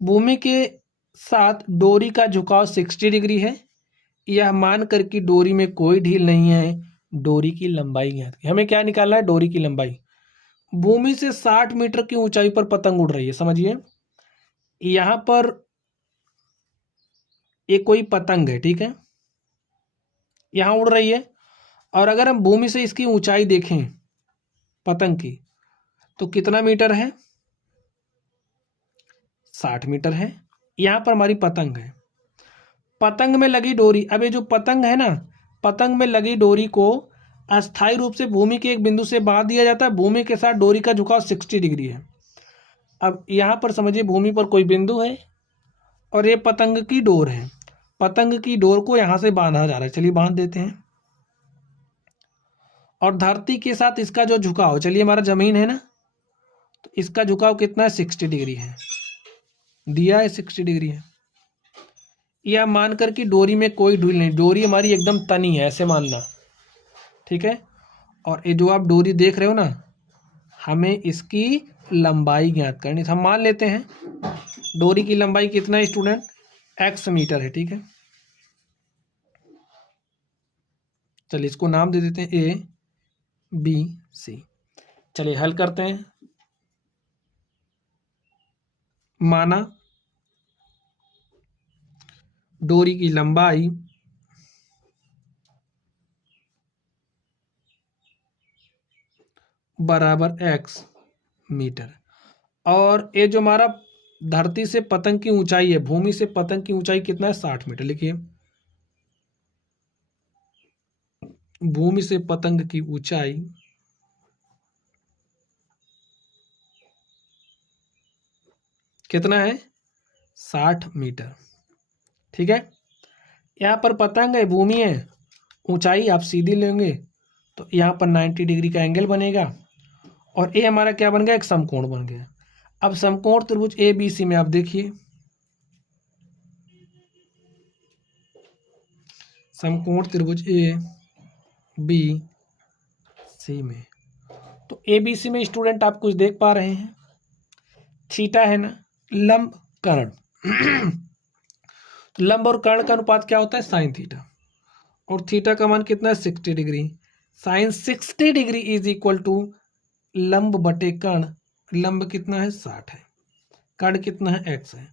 भूमि के साथ डोरी का झुकाव 60 डिग्री है। यह मानकर कि डोरी में कोई ढील नहीं है, डोरी की लंबाई ज्ञात कीजिए। हमें क्या निकालना है, डोरी की लंबाई। भूमि से 60 मीटर की ऊंचाई पर पतंग उड़ रही है। समझिए यहां पर एक कोई पतंग है, ठीक है, यहां उड़ रही है और अगर हम भूमि से इसकी ऊंचाई देखें पतंग की तो कितना मीटर है, 60 मीटर है। यहाँ पर हमारी पतंग है, पतंग में लगी डोरी, अब ये जो पतंग है ना, पतंग में लगी डोरी को अस्थायी रूप से भूमि के एक बिंदु से बांध दिया जाता है। भूमि के साथ डोरी का झुकाव 60 डिग्री है। अब यहाँ पर समझिए भूमि पर कोई बिंदु है और ये पतंग की डोर है, पतंग की डोर को यहाँ से बांधा जा रहा है, चलिए बांध देते हैं। और धरती के साथ इसका जो झुकाव, चलिए हमारा जमीन है ना, तो इसका झुकाव कितना है, 60 डिग्री है, दिया है 60 डिग्री है। यह मानकर कि डोरी में कोई ढील नहीं, डोरी हमारी एकदम तनी है, ऐसे मानना, ठीक है। और ये जो आप डोरी देख रहे हो ना, हमें इसकी लंबाई ज्ञात करनी, हम मान लेते हैं डोरी की लंबाई कितना है स्टूडेंट, x मीटर है, ठीक है। चलिए इसको नाम दे देते हैं A B C। चलिए हल करते हैं। माना डोरी की लंबाई बराबर x मीटर, और ये जो हमारा धरती से पतंग की ऊंचाई है, भूमि से पतंग की ऊंचाई कितना है, 60 मीटर। लिखिए भूमि से पतंग की ऊंचाई कितना है, 60 मीटर, ठीक है। यहाँ पर पतंग है, भूमि है, ऊंचाई आप सीधी लेंगे तो यहाँ पर 90 डिग्री का एंगल बनेगा, और ये हमारा क्या बन गया, एक समकोण बन गया। अब समकोण त्रिभुज ABC में आप देखिए, समकोण त्रिभुज ABC में, तो ABC में स्टूडेंट आप कुछ देख पा रहे हैं, थीटा है ना, लंब कर्ण तो लंब और कर्ण का अनुपात क्या होता है, साइन थीटा, और थीटा का मान कितना है, 60 degree. Sine 60 degree is equal to लंब बटे कर्ण, लंब कितना है, 60 है, कर्ण कितना है, x है,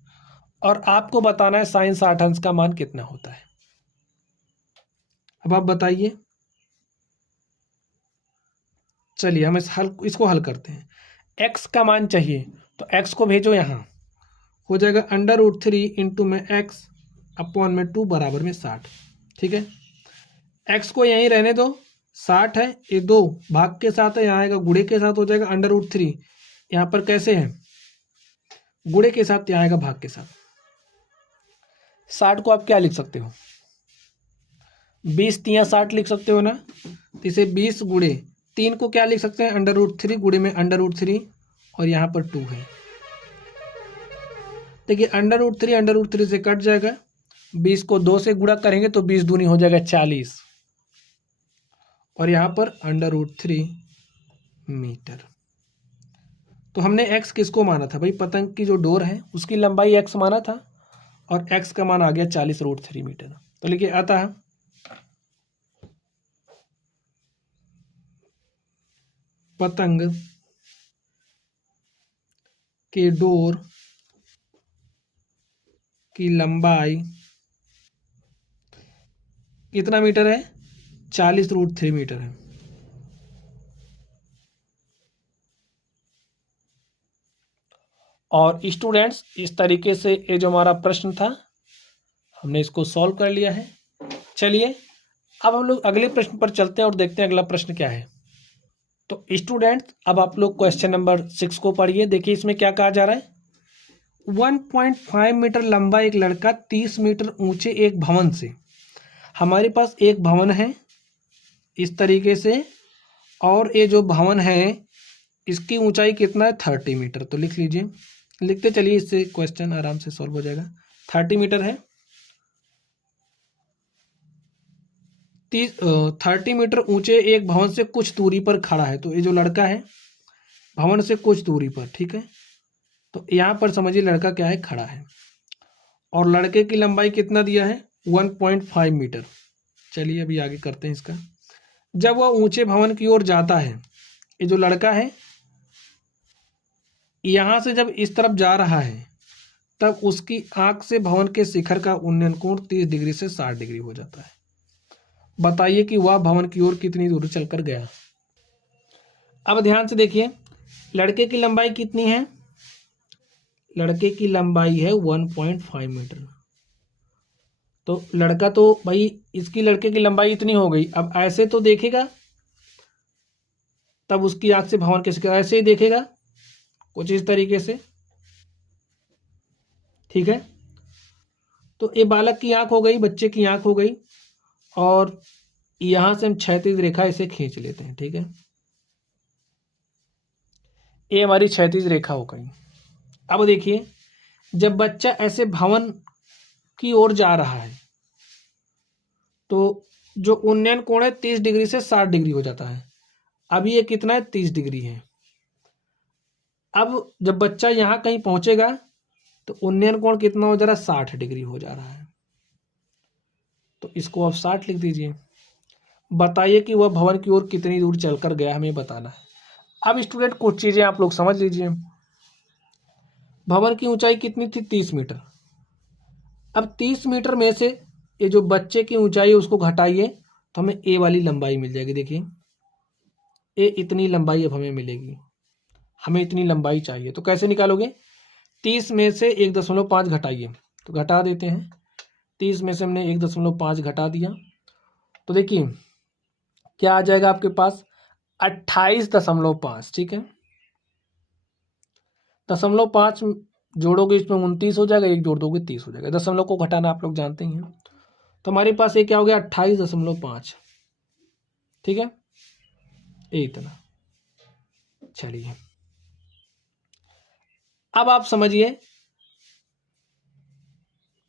और आपको बताना है साइन 60 अंश का मान कितना होता है। अब आप बताइए, चलिए हम इसको हल करते हैं। x का मान चाहिए तो x को भेजो, यहाँ हो जाएगा √3 इंटू में x अपॉन में 2 बराबर में 60, ठीक है। x को यहीं रहने दो, 60 है, ये 2 भाग के साथ है, यहाँ आएगा गुणे के साथ, हो जाएगा √3, यहाँ पर कैसे है, गुणे के साथ, यहाँ आएगा भाग के साथ। 60 को आप क्या लिख सकते हो, 20 तिया 60 लिख सकते हो ना, तो इसे 20 गुणे 3 को क्या लिख सकते हैं, √3 गुणे में √3, और यहाँ पर 2 है। देखिए √3 से कट जाएगा, 20 को 2 से गुणा करेंगे तो 20 दूनी हो जाएगा 40, और यहाँ पर √3 मीटर। तो हमने x किसको माना था भाई, पतंग की जो डोर है उसकी लंबाई x माना था, और x का मान आ गया 40√3 मीटर। तो लिखिए अतः पतंग के डोर की लंबाई कितना मीटर है, 40√3 मीटर है। और स्टूडेंट्स इस तरीके से ये जो हमारा प्रश्न था हमने इसको सॉल्व कर लिया है। चलिए अब हम लोग अगले प्रश्न पर चलते हैं और देखते हैं अगला प्रश्न क्या है। तो स्टूडेंट्स अब आप लोग क्वेश्चन नंबर 6 को पढ़िए। देखिए इसमें क्या कहा जा रहा है, 1.5 मीटर लंबा एक लड़का 30 मीटर ऊंचे एक भवन से, हमारे पास एक भवन है इस तरीके से, और ये जो भवन है इसकी ऊंचाई कितना है, 30 मीटर। तो लिख लीजिए, लिखते चलिए, इससे क्वेश्चन आराम से सॉल्व हो जाएगा। 30 मीटर है, 30 मीटर ऊंचे एक भवन से कुछ दूरी पर खड़ा है। तो ये जो लड़का है भवन से कुछ दूरी पर, ठीक है। तो यहाँ पर समझिए लड़का क्या है, खड़ा है, और लड़के की लंबाई कितना दिया है, 1.5 मीटर। चलिए अभी आगे करते हैं इसका। जब वह ऊंचे भवन की ओर जाता है, ये जो लड़का है यहाँ से जब इस तरफ जा रहा है तब उसकी आंख से भवन के शिखर का उन्नयन कोण 30 डिग्री से 60 डिग्री हो जाता है। बताइए कि वह भवन की ओर कितनी दूर चलकर गया। अब ध्यान से देखिए, लड़के की लंबाई कितनी है? लड़के की लंबाई है 1.5 मीटर। तो लड़का तो भाई, इसकी लड़के की लंबाई इतनी हो गई। अब ऐसे तो देखेगा, तब उसकी आंख से भवन कैसे, ऐसे ही देखेगा कुछ इस तरीके से, ठीक है। तो ये बालक की आंख हो गई, बच्चे की आंख हो गई, और यहां से हम क्षैतिज रेखा इसे खींच लेते हैं, ठीक है। ये हमारी क्षैतिज रेखा हो गई। अब देखिए, जब बच्चा ऐसे भवन की ओर जा रहा है तो जो उन्नयन कोण है 30 डिग्री से 60 डिग्री हो जाता है। अब ये कितना है? 30 डिग्री है। अब जब बच्चा यहाँ कहीं पहुंचेगा तो उन्नयन कोण कितना हो जा रहा है? 60 डिग्री हो जा रहा है। तो इसको आप 60 लिख दीजिए। बताइए कि वह भवन की ओर कितनी दूर चलकर गया, हमें बताना है। अब स्टूडेंट कुछ चीजें आप लोग समझ लीजिए। भवन की ऊंचाई कितनी थी? 30 मीटर। अब 30 मीटर में से ये जो बच्चे की ऊंचाई है उसको घटाइए तो हमें ए वाली लंबाई मिल जाएगी। देखिए, ए इतनी लंबाई अब हमें मिलेगी। हमें इतनी लंबाई चाहिए, तो कैसे निकालोगे? 30 में से 1.5 घटाइए, तो घटा देते हैं। 30 में से हमने 1.5 घटा दिया, तो देखिए क्या आ जाएगा आपके पास? 28.5, ठीक है। 0.5 जोड़ोगे इसमें 29 हो जाएगा, 1 जोड़ दोगे 30 हो जाएगा। दशमलव को घटाना आप लोग जानते ही हैं। तो हमारे पास ये क्या हो गया? 28.5, ठीक है। ये इतना। चलिए, अब आप समझिए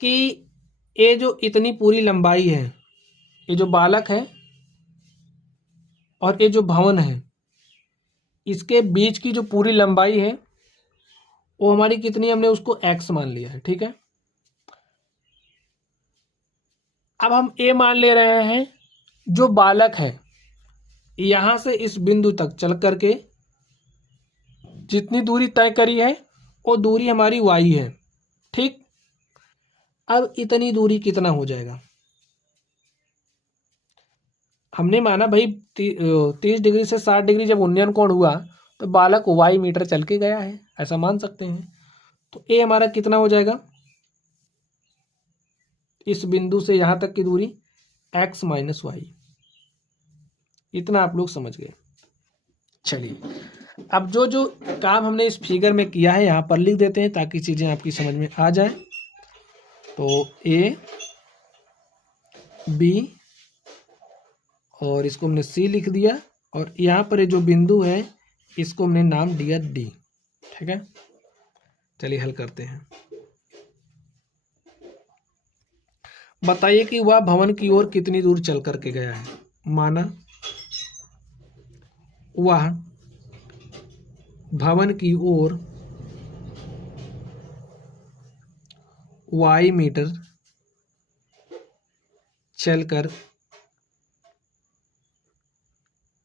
कि ये जो इतनी पूरी लंबाई है, ये जो बालक है और ये जो भवन है, इसके बीच की जो पूरी लंबाई है वो हमारी कितनी, हमने उसको x मान लिया है, ठीक है। अब हम a मान ले रहे हैं। जो बालक है यहां से इस बिंदु तक चल करके जितनी दूरी तय करी है वो दूरी हमारी y है, ठीक। अब इतनी दूरी कितना हो जाएगा? हमने माना भाई 30 डिग्री से 60 डिग्री जब उन्नयन कोण हुआ तो बालक y मीटर चल के गया है, ऐसा मान सकते हैं। तो a हमारा कितना हो जाएगा? इस बिंदु से यहां तक की दूरी x माइनस वाई। इतना आप लोग समझ गए। चलिए, अब जो जो काम हमने इस फिगर में किया है यहाँ पर लिख देते हैं ताकि चीज़ें आपकी समझ में आ जाए। तो ए, बी और इसको हमने सी लिख दिया, और यहाँ पर ये जो बिंदु है इसको हमने नाम दिया डी, ठीक है। चलिए हल करते हैं। बताइए कि वह भवन की ओर कितनी दूर चल करके गया है। माना वह भवन की ओर y मीटर चलकर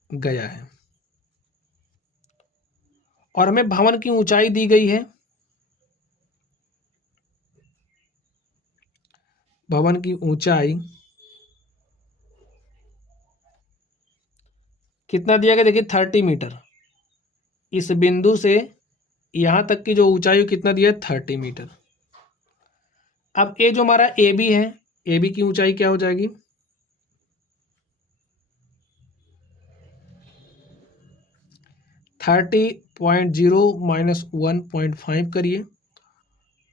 गया है, और हमें भवन की ऊंचाई दी गई है। भवन की ऊंचाई कितना दिया गया? देखिए 30 मीटर। इस बिंदु से यहां तक की जो ऊंचाई कितना दिया है? 30 मीटर। अब ये जो हमारा ए बी है, ए बी की ऊंचाई क्या हो जाएगी? 30.0 माइनस 1.5 करिए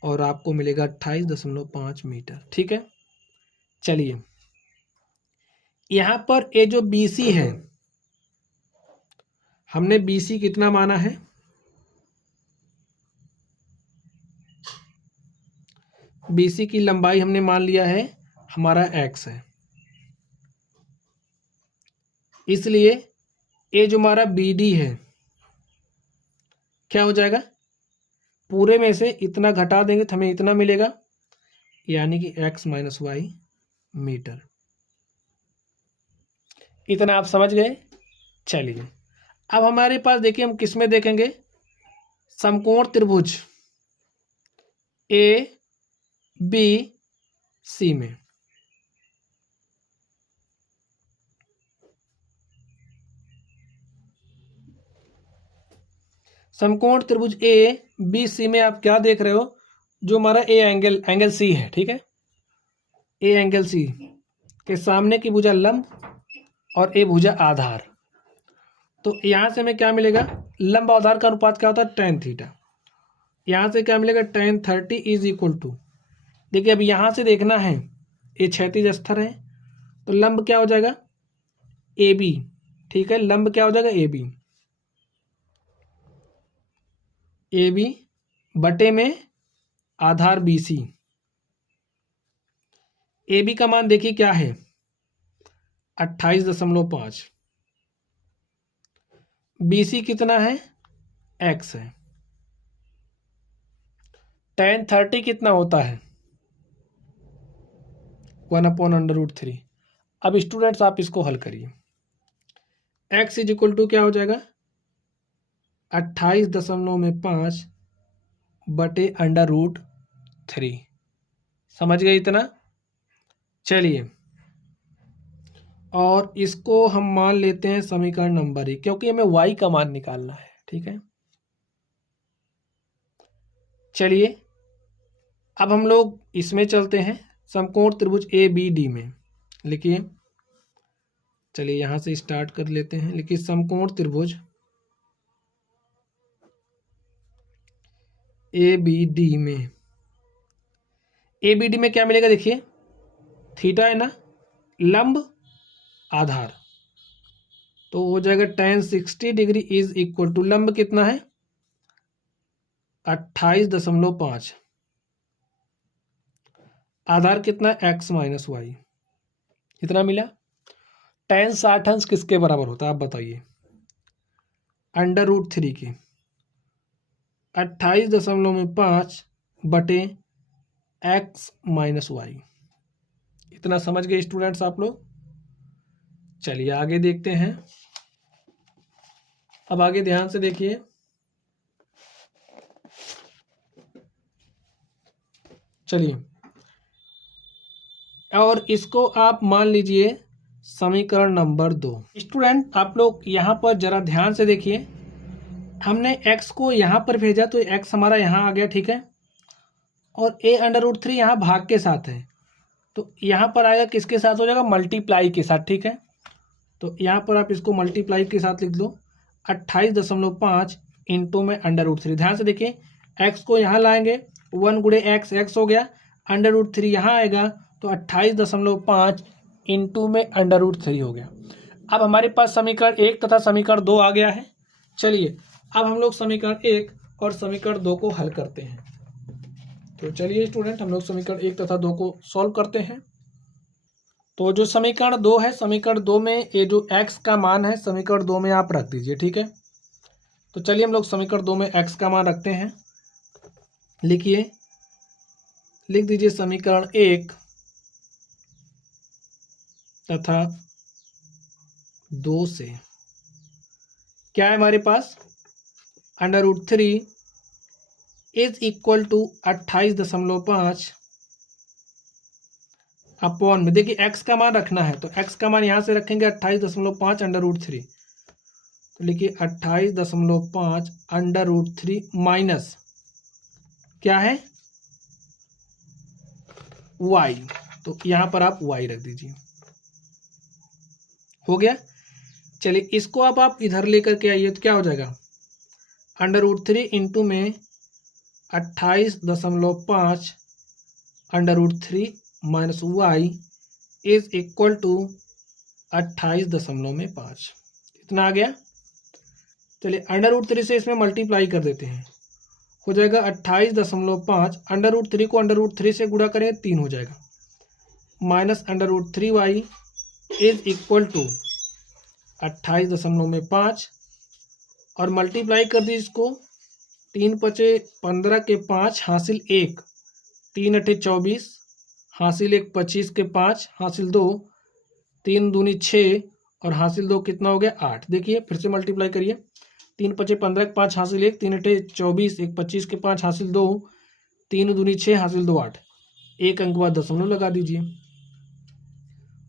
और आपको मिलेगा 28.5 मीटर, ठीक है। चलिए, यहां पर ये जो BC है, हमने BC कितना माना है? BC की लंबाई हमने मान लिया है हमारा x है, इसलिए ये जो हमारा BD है क्या हो जाएगा? पूरे में से इतना घटा देंगे तो हमें इतना मिलेगा, यानी कि x माइनस वाई मीटर। इतना आप समझ गए। चलिए, अब हमारे पास देखिए हम किस में देखेंगे? समकोण त्रिभुज ए बी सी में। समकोण त्रिभुज ए बी सी में आप क्या देख रहे हो, जो हमारा ए एंगल सी है, ठीक है, ए एंगल सी के सामने की भुजा लंब और ए भुजा आधार। तो यहाँ से हमें क्या मिलेगा, लंब आधार का अनुपात क्या होता है, tan थीटा। यहाँ से क्या मिलेगा, tan 30 इज इक्वल टू, देखिए अब यहाँ से देखना है, ये क्षैतिज स्तर है तो लंब क्या हो जाएगा, ए बी, ठीक है, लंब क्या हो जाएगा, ए बी, ए बी बटे में आधार बी सी। ए बी का मान देखिए क्या है, 28.5, बी सी कितना है, x है, tan 30 कितना होता है, 1/√3। अब स्टूडेंट्स आप इसको हल करिए, x इज इक्वल टू क्या हो जाएगा, 28.5 बटे √3। समझ गए इतना। चलिए और इसको हम मान लेते हैं समीकरण नंबर 1, क्योंकि हमें y का मान निकालना है, ठीक है। चलिए अब हम लोग इसमें चलते हैं, समकोण त्रिभुज ए बी डी में। लिखिए, चलिए यहाँ से स्टार्ट कर लेते हैं। लिखिए, समकोण त्रिभुज ए बी डी में, ए बी डी में क्या मिलेगा, देखिए थीटा है ना, लंब आधार, तो हो जाएगा tan 60 degree is equal to, लंब कितना है 28.5, आधार कितना है x माइनस वाई, कितना मिला। tan 60 अंश किसके बराबर होता है आप बताइए, √3 के, 28.5 बटे x माइनस वाई। इतना समझ गए स्टूडेंट्स आप लोग। चलिए आगे देखते हैं। अब आगे ध्यान से देखिए, चलिए और इसको आप मान लीजिए समीकरण नंबर 2। स्टूडेंट आप लोग यहाँ पर जरा ध्यान से देखिए, हमने x को यहाँ पर भेजा तो x हमारा यहाँ आ गया, ठीक है, और a√3 यहाँ भाग के साथ है, तो यहाँ पर आएगा किसके साथ हो जाएगा, मल्टीप्लाई के साथ, ठीक है। तो यहाँ पर आप इसको मल्टीप्लाई के साथ लिख दो, 28.5 इंटू में √3। ध्यान से देखिए, x को यहाँ लाएंगे, 1 गुणे x, x हो गया, √3 यहाँ आएगा तो 28.5 इंटू में √3 हो गया। अब हमारे पास समीकरण 1 तथा समीकरण 2 आ गया है। चलिए अब हम लोग समीकरण 1 और समीकरण 2 को हल करते हैं। तो चलिए स्टूडेंट हम लोग समीकरण 1 तथा 2 को सॉल्व करते हैं। तो जो समीकरण 2 है, समीकरण 2 में ये जो x का मान है समीकरण 2 में आप रख दीजिए, ठीक है। तो चलिए हम लोग समीकरण 2 में x का मान रखते हैं। लिखिए, लिख दीजिए समीकरण 1 तथा 2 से क्या है हमारे पास, √3 इज इक्वल टू 28.5 अपॉन में, देखिए x का मान रखना है तो x का मान यहाँ से रखेंगे 28.5 √3, तो लिखिए 28.5 √3 माइनस क्या है y, तो यहाँ पर आप y रख दीजिए, हो गया। चलिए इसको आप इधर लेकर के आइए तो क्या हो जाएगा, √3 इंटू में 28.5 √3 minus y is equal to 28.5, इतना आ गया। चलिए √3 से इसमें मल्टीप्लाई कर देते हैं, हो जाएगा 28.5, √3 को √3 से गुणा करें 3 हो जाएगा, minus √3y is equal to 28.5 और मल्टीप्लाई कर दी इसको, 3 पचे 15 के 5 हासिल 1, 3 अठे 24 हासिल 1 25 के 5 हासिल 2, 3 दूनी 6 और हासिल 2 कितना हो गया 8। देखिए फिर से मल्टीप्लाई करिए, 3 पचे 15 के 5 हासिल 1, 3 अठे 24, 1 25 के 5 हासिल 2, 3 दूनी 6 हासिल 2 8, एक अंक बाद दशमलव लगा दीजिए,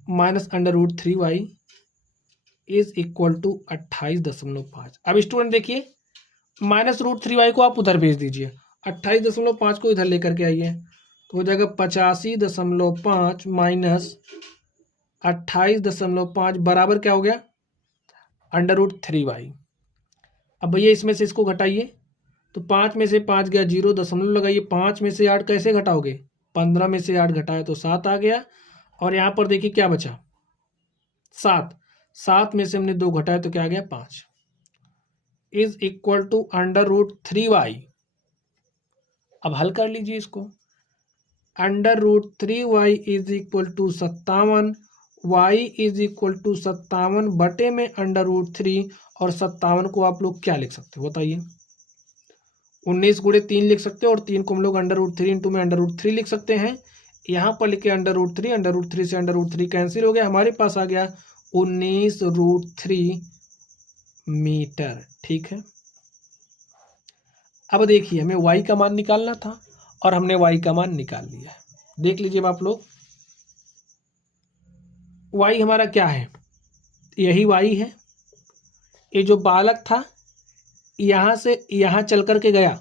minus √3y is equal to 28.5। अब स्टूडेंट देखिए -√3y को आप उधर भेज दीजिए, 28.5 को इधर लेकर के आइए, तो हो जाएगा 85.5 माइनस 28.5 बराबर क्या हो गया, √3y। अब भैया इसमें से इसको घटाइए, तो 5 में से 5 गया, 0 दशमलव लगाइए, 5 में से 8 कैसे घटाओगे, 15 में से 8 घटाया तो 7 आ गया, और यहाँ पर देखिए क्या बचा, 7, 7 में से हमने 2 घटाया तो क्या आ गया, 5, इज इक्वल टू √3y। अब हल कर लीजिए इसको, √3y is equal to 57, y is equal to 57 बटे में √3, और 57 को आप लोग क्या लिख सकते हो बताइए, 19 गुणे 3 लिख सकते हो, और 3 को हम लोग √3 इंटू में √3 लिख सकते हैं। यहाँ पर लिखे √3 से √3 कैंसिल हो गया, हमारे पास आ गया 19√3 मीटर। ठीक है, अब देखिए हमें y का मान निकालना था और हमने y का मान निकाल लिया है। देख लीजिए आप लोग, y हमारा क्या है, यही y है। ये जो बालक था यहाँ से यहाँ चल कर के गया,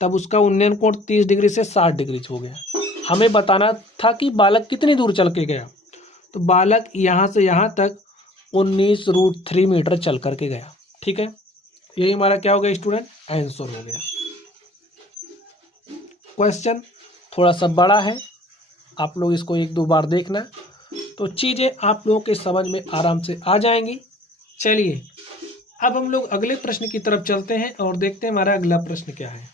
तब उसका उन्नयन कोण 30 डिग्री से 60 डिग्री हो गया। हमें बताना था कि बालक कितनी दूर चल के गया, तो बालक यहाँ से यहाँ तक 19√3 मीटर चल कर के गया। ठीक है, यही हमारा क्या हो गया स्टूडेंट, आंसर हो गया। क्वेश्चन थोड़ा सा बड़ा है, आप लोग इसको 1-2 बार देखना, तो चीज़ें आप लोगों के समझ में आराम से आ जाएंगी। चलिए अब हम लोग अगले प्रश्न की तरफ चलते हैं और देखते हैं हमारा अगला प्रश्न क्या है।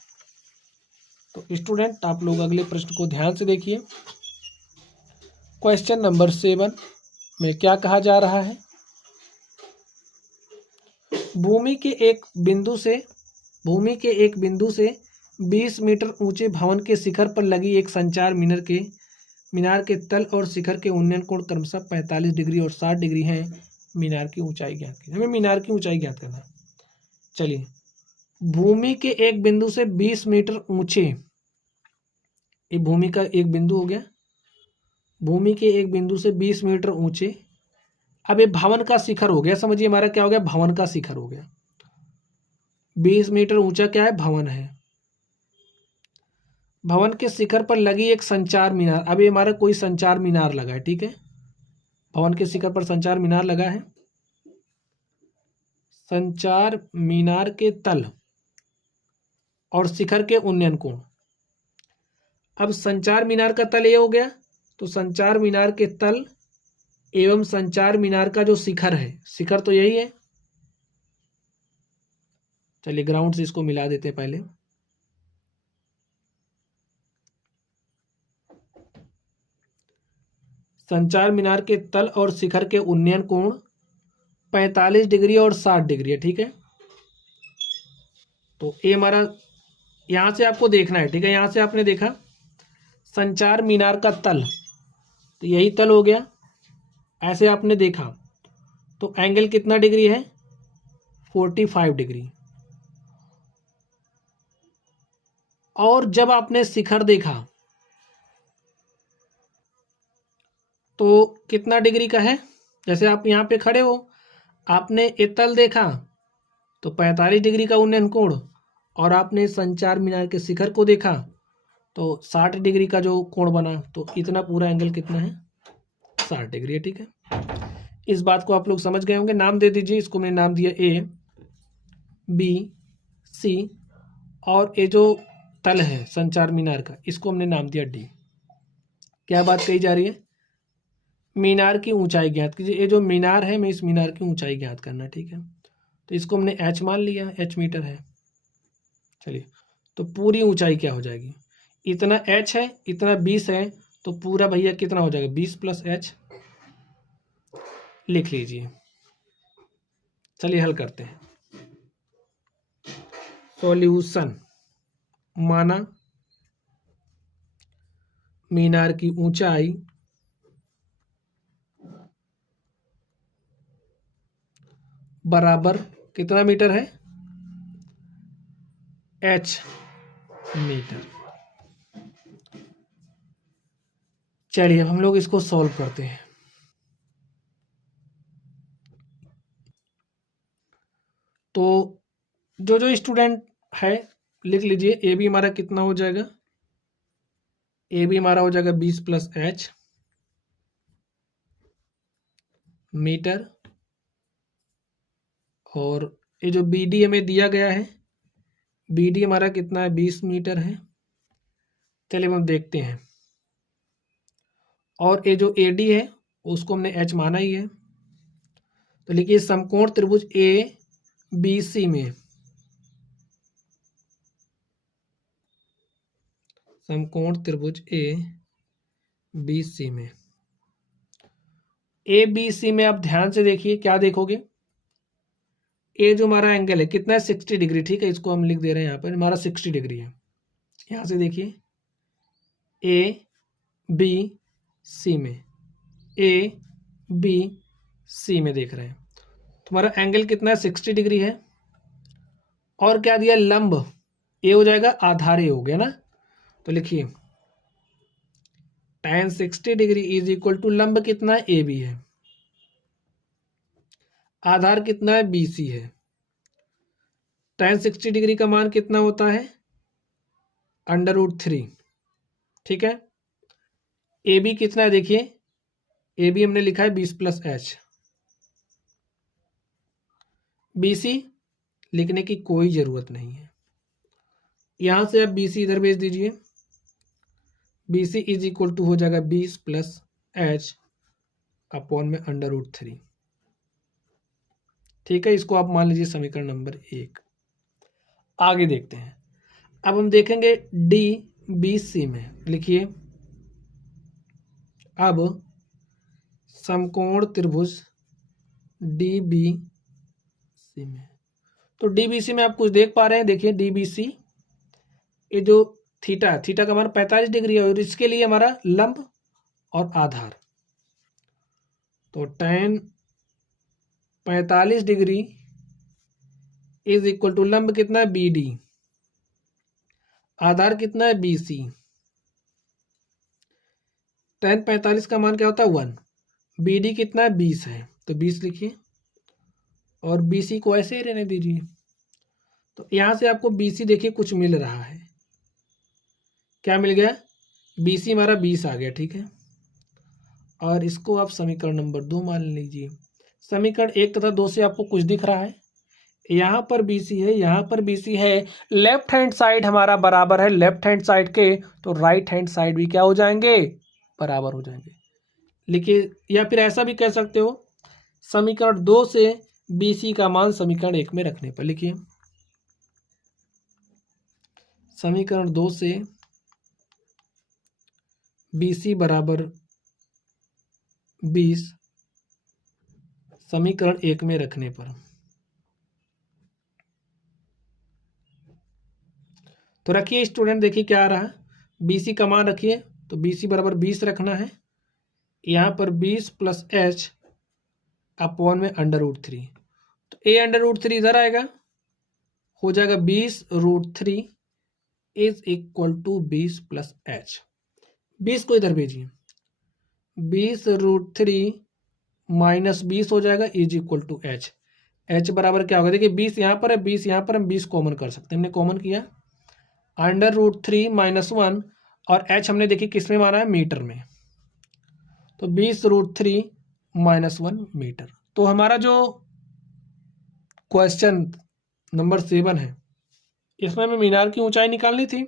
तो स्टूडेंट आप लोग अगले प्रश्न को ध्यान से देखिए। क्वेश्चन नंबर 7 में क्या कहा जा रहा है, भूमि के एक बिंदु से 20 मीटर ऊंचे भवन के शिखर पर लगी एक संचार मीनार के तल और शिखर के उन्नयन कोण क्रमशः 45 डिग्री और 60 डिग्री हैं। मीनार की ऊंचाई ज्ञात कीजिए, हमें मीनार की ऊंचाई ज्ञात करना है। चलिए, भूमि के एक बिंदु से 20 मीटर ऊंचे, ये भूमि का एक बिंदु हो गया, भूमि के एक बिंदु से 20 मीटर ऊंचे, अब ये भवन का शिखर हो गया, समझिए हमारा क्या हो गया, भवन का शिखर हो गया। 20 मीटर ऊंचा क्या है, भवन है। भवन के शिखर पर लगी एक संचार मीनार, अब ये हमारा कोई संचार मीनार लगा है। ठीक है, भवन के शिखर पर संचार मीनार लगा है, संचार मीनार के तल और शिखर के उन्नयन कोण। अब संचार मीनार का तल ये हो गया, तो संचार मीनार के तल एवं संचार मीनार का जो शिखर है, शिखर तो यही है। चलिए ग्राउंड से इसको मिला देते हैं पहले, संचार मीनार के तल और शिखर के उन्नयन कोण 45 डिग्री और 60 डिग्री है। ठीक है, तो ये हमारा यहाँ से आपको देखना है। ठीक है, यहाँ से आपने देखा संचार मीनार का तल, तो यही तल हो गया, ऐसे आपने देखा तो एंगल कितना डिग्री है, 45 डिग्री। और जब आपने शिखर देखा तो कितना डिग्री का है, जैसे आप यहाँ पे खड़े हो, आपने ये तल देखा तो 45 डिग्री का उन्नयन कोण, और आपने संचार मीनार के शिखर को देखा तो 60 डिग्री का जो कोण बना, तो इतना पूरा एंगल कितना है, 60 डिग्री है। ठीक है, इस बात को आप लोग समझ गए होंगे। नाम दे दीजिए, इसको मैंने नाम दिया A, B, C, और ये जो तल है संचार मीनार का, इसको हमने नाम दिया D। क्या बात कही जा रही है, मीनार की ऊंचाई ज्ञात कीजिए। ये जो मीनार है, मैं इस मीनार की ऊंचाई ज्ञात करना। ठीक है, तो इसको हमने h मान लिया, h मीटर है। चलिए, तो पूरी ऊंचाई क्या हो जाएगी, इतना h है, इतना 20 है, तो पूरा भैया कितना हो जाएगा, 20 + h लिख लीजिए। चलिए हल करते हैं। सॉल्यूशन, माना मीनार की ऊंचाई बराबर कितना मीटर है, h मीटर। चलिए अब हम लोग इसको सॉल्व करते हैं। तो जो जो स्टूडेंट है, लिख लीजिए। ए बी हमारा कितना हो जाएगा, ए बी हमारा हो जाएगा 20 प्लस एच मीटर, और ये जो बी डी हमें दिया गया है, बी डी हमारा कितना है 20 मीटर है। चलिए हम देखते हैं। और ये जो ए डी है उसको हमने एच माना ही है, तो लिखिए समकोण त्रिभुज ए बी सी में, समकोण त्रिभुज ए बी सी में, ए बी सी में आप ध्यान से देखिए क्या देखोगे। ए जो हमारा एंगल है कितना है 60 डिग्री, ठीक है, इसको हम लिख दे रहे हैं यहाँ पर, हमारा 60 डिग्री है। यहाँ से देखिए ए बी सी में, ए बी सी में देख रहे हैं, तुम्हारा एंगल कितना है 60 डिग्री है। और क्या दिया, लंब, ए हो जाएगा आधार ए हो गया ना, तो लिखिए tan 60 degree is equal to लंब कितना है ए बी है, आधार कितना है बी सी है। tan 60 डिग्री का मान कितना होता है √3, ठीक है। ए बी कितना है देखिए, ए बी हमने लिखा है 20 प्लस एच, बी सी लिखने की कोई जरूरत नहीं है, यहां से आप बी सी इधर भेज दीजिए, B C is equal to हो जाएगा 20 प्लस एच अपॉन में √3, ठीक है। इसको आप मान लीजिए समीकरण नंबर 1। आगे देखते हैं, अब हम देखेंगे डी बी सी में, लिखिए अब समकोण त्रिभुज डी बी सी में, तो डी बी सी में आप कुछ देख पा रहे हैं, देखिए डी बी सी, ये जो थीटा, थीटा का हमारा 45 डिग्री है, और इसके लिए हमारा लंब और आधार, तो tan 45 degree is equal to लंब कितना है बी डी, आधार कितना है बी सी। tan 45 का मान क्या होता है 1, बी डी कितना है 20 है, तो 20 लिखिए, और बी सी को ऐसे ही रहने दीजिए। तो यहां से आपको बी सी देखिए कुछ मिल रहा है, क्या मिल गया, बी सी हमारा 20 आ गया, ठीक है। और इसको आप समीकरण नंबर 2 मान लीजिए। समीकरण 1 तथा 2 से आपको कुछ दिख रहा है, यहाँ पर बी सी है, यहाँ पर बी सी है, लेफ्ट हैंड साइड हमारा बराबर है लेफ्ट हैंड साइड के, तो राइट हैंड साइड भी क्या हो जाएंगे, बराबर हो जाएंगे। लिखिए, या फिर ऐसा भी कह सकते हो, समीकरण 2 से बी सी का मान समीकरण 1 में रखने पर, लिखिए समीकरण 2 से बी सी बराबर 20 समीकरण 1 में रखने पर, तो रखिए स्टूडेंट, देखिए क्या आ रहा है, बी सी का मान रखिए, तो बी सी बराबर 20 रखना है, यहाँ पर 20 प्लस एच अपॉन में √3, तो ए √3 इधर आएगा, हो जाएगा 20√3 is equal to 20 plus H, 20 को इधर भेजिए, 20√3 माइनस 20 हो जाएगा is equal to H, H बराबर क्या होगा, देखिए 20 यहाँ पर है, 20 यहाँ पर, हम 20 कॉमन कर सकते हैं, हमने कॉमन किया, √3 - 1, और एच हमने देखिए किस में माना है, मीटर में, तो 20√3 - 1 मीटर। तो हमारा जो क्वेश्चन नंबर 7 है, इसमें हमें मीनार की ऊंचाई निकालनी थी,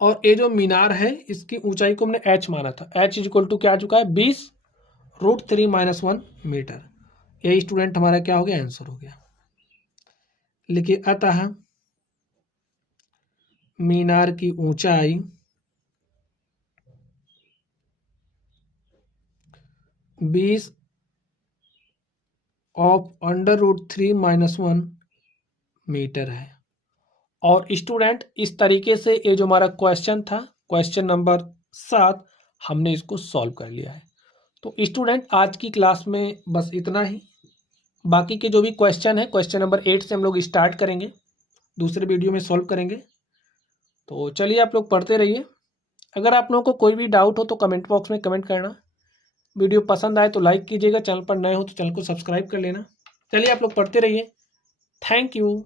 और ये जो मीनार है इसकी ऊंचाई को हमने एच माना था, एच इज इक्वल टू क्या आ चुका है 20√3 - 1 मीटर। यही स्टूडेंट हमारा क्या हो गया, आंसर हो गया। लिखिए अतः मीनार की ऊंचाई 20 ऑफ √3 - 1 मीटर है। और स्टूडेंट इस तरीके से ये जो हमारा क्वेश्चन था, क्वेश्चन नंबर 7, हमने इसको सॉल्व कर लिया है। तो स्टूडेंट आज की क्लास में बस इतना ही, बाकी के जो भी क्वेश्चन है क्वेश्चन नंबर 8 से हम लोग स्टार्ट करेंगे, दूसरे वीडियो में सॉल्व करेंगे। तो चलिए आप लोग पढ़ते रहिए, अगर आप लोगों को कोई भी डाउट हो तो कमेंट बॉक्स में कमेंट करना, वीडियो पसंद आए तो लाइक कीजिएगा, चैनल पर नए हो तो चैनल को सब्सक्राइब कर लेना। चलिए आप लोग पढ़ते रहिए, थैंक यू।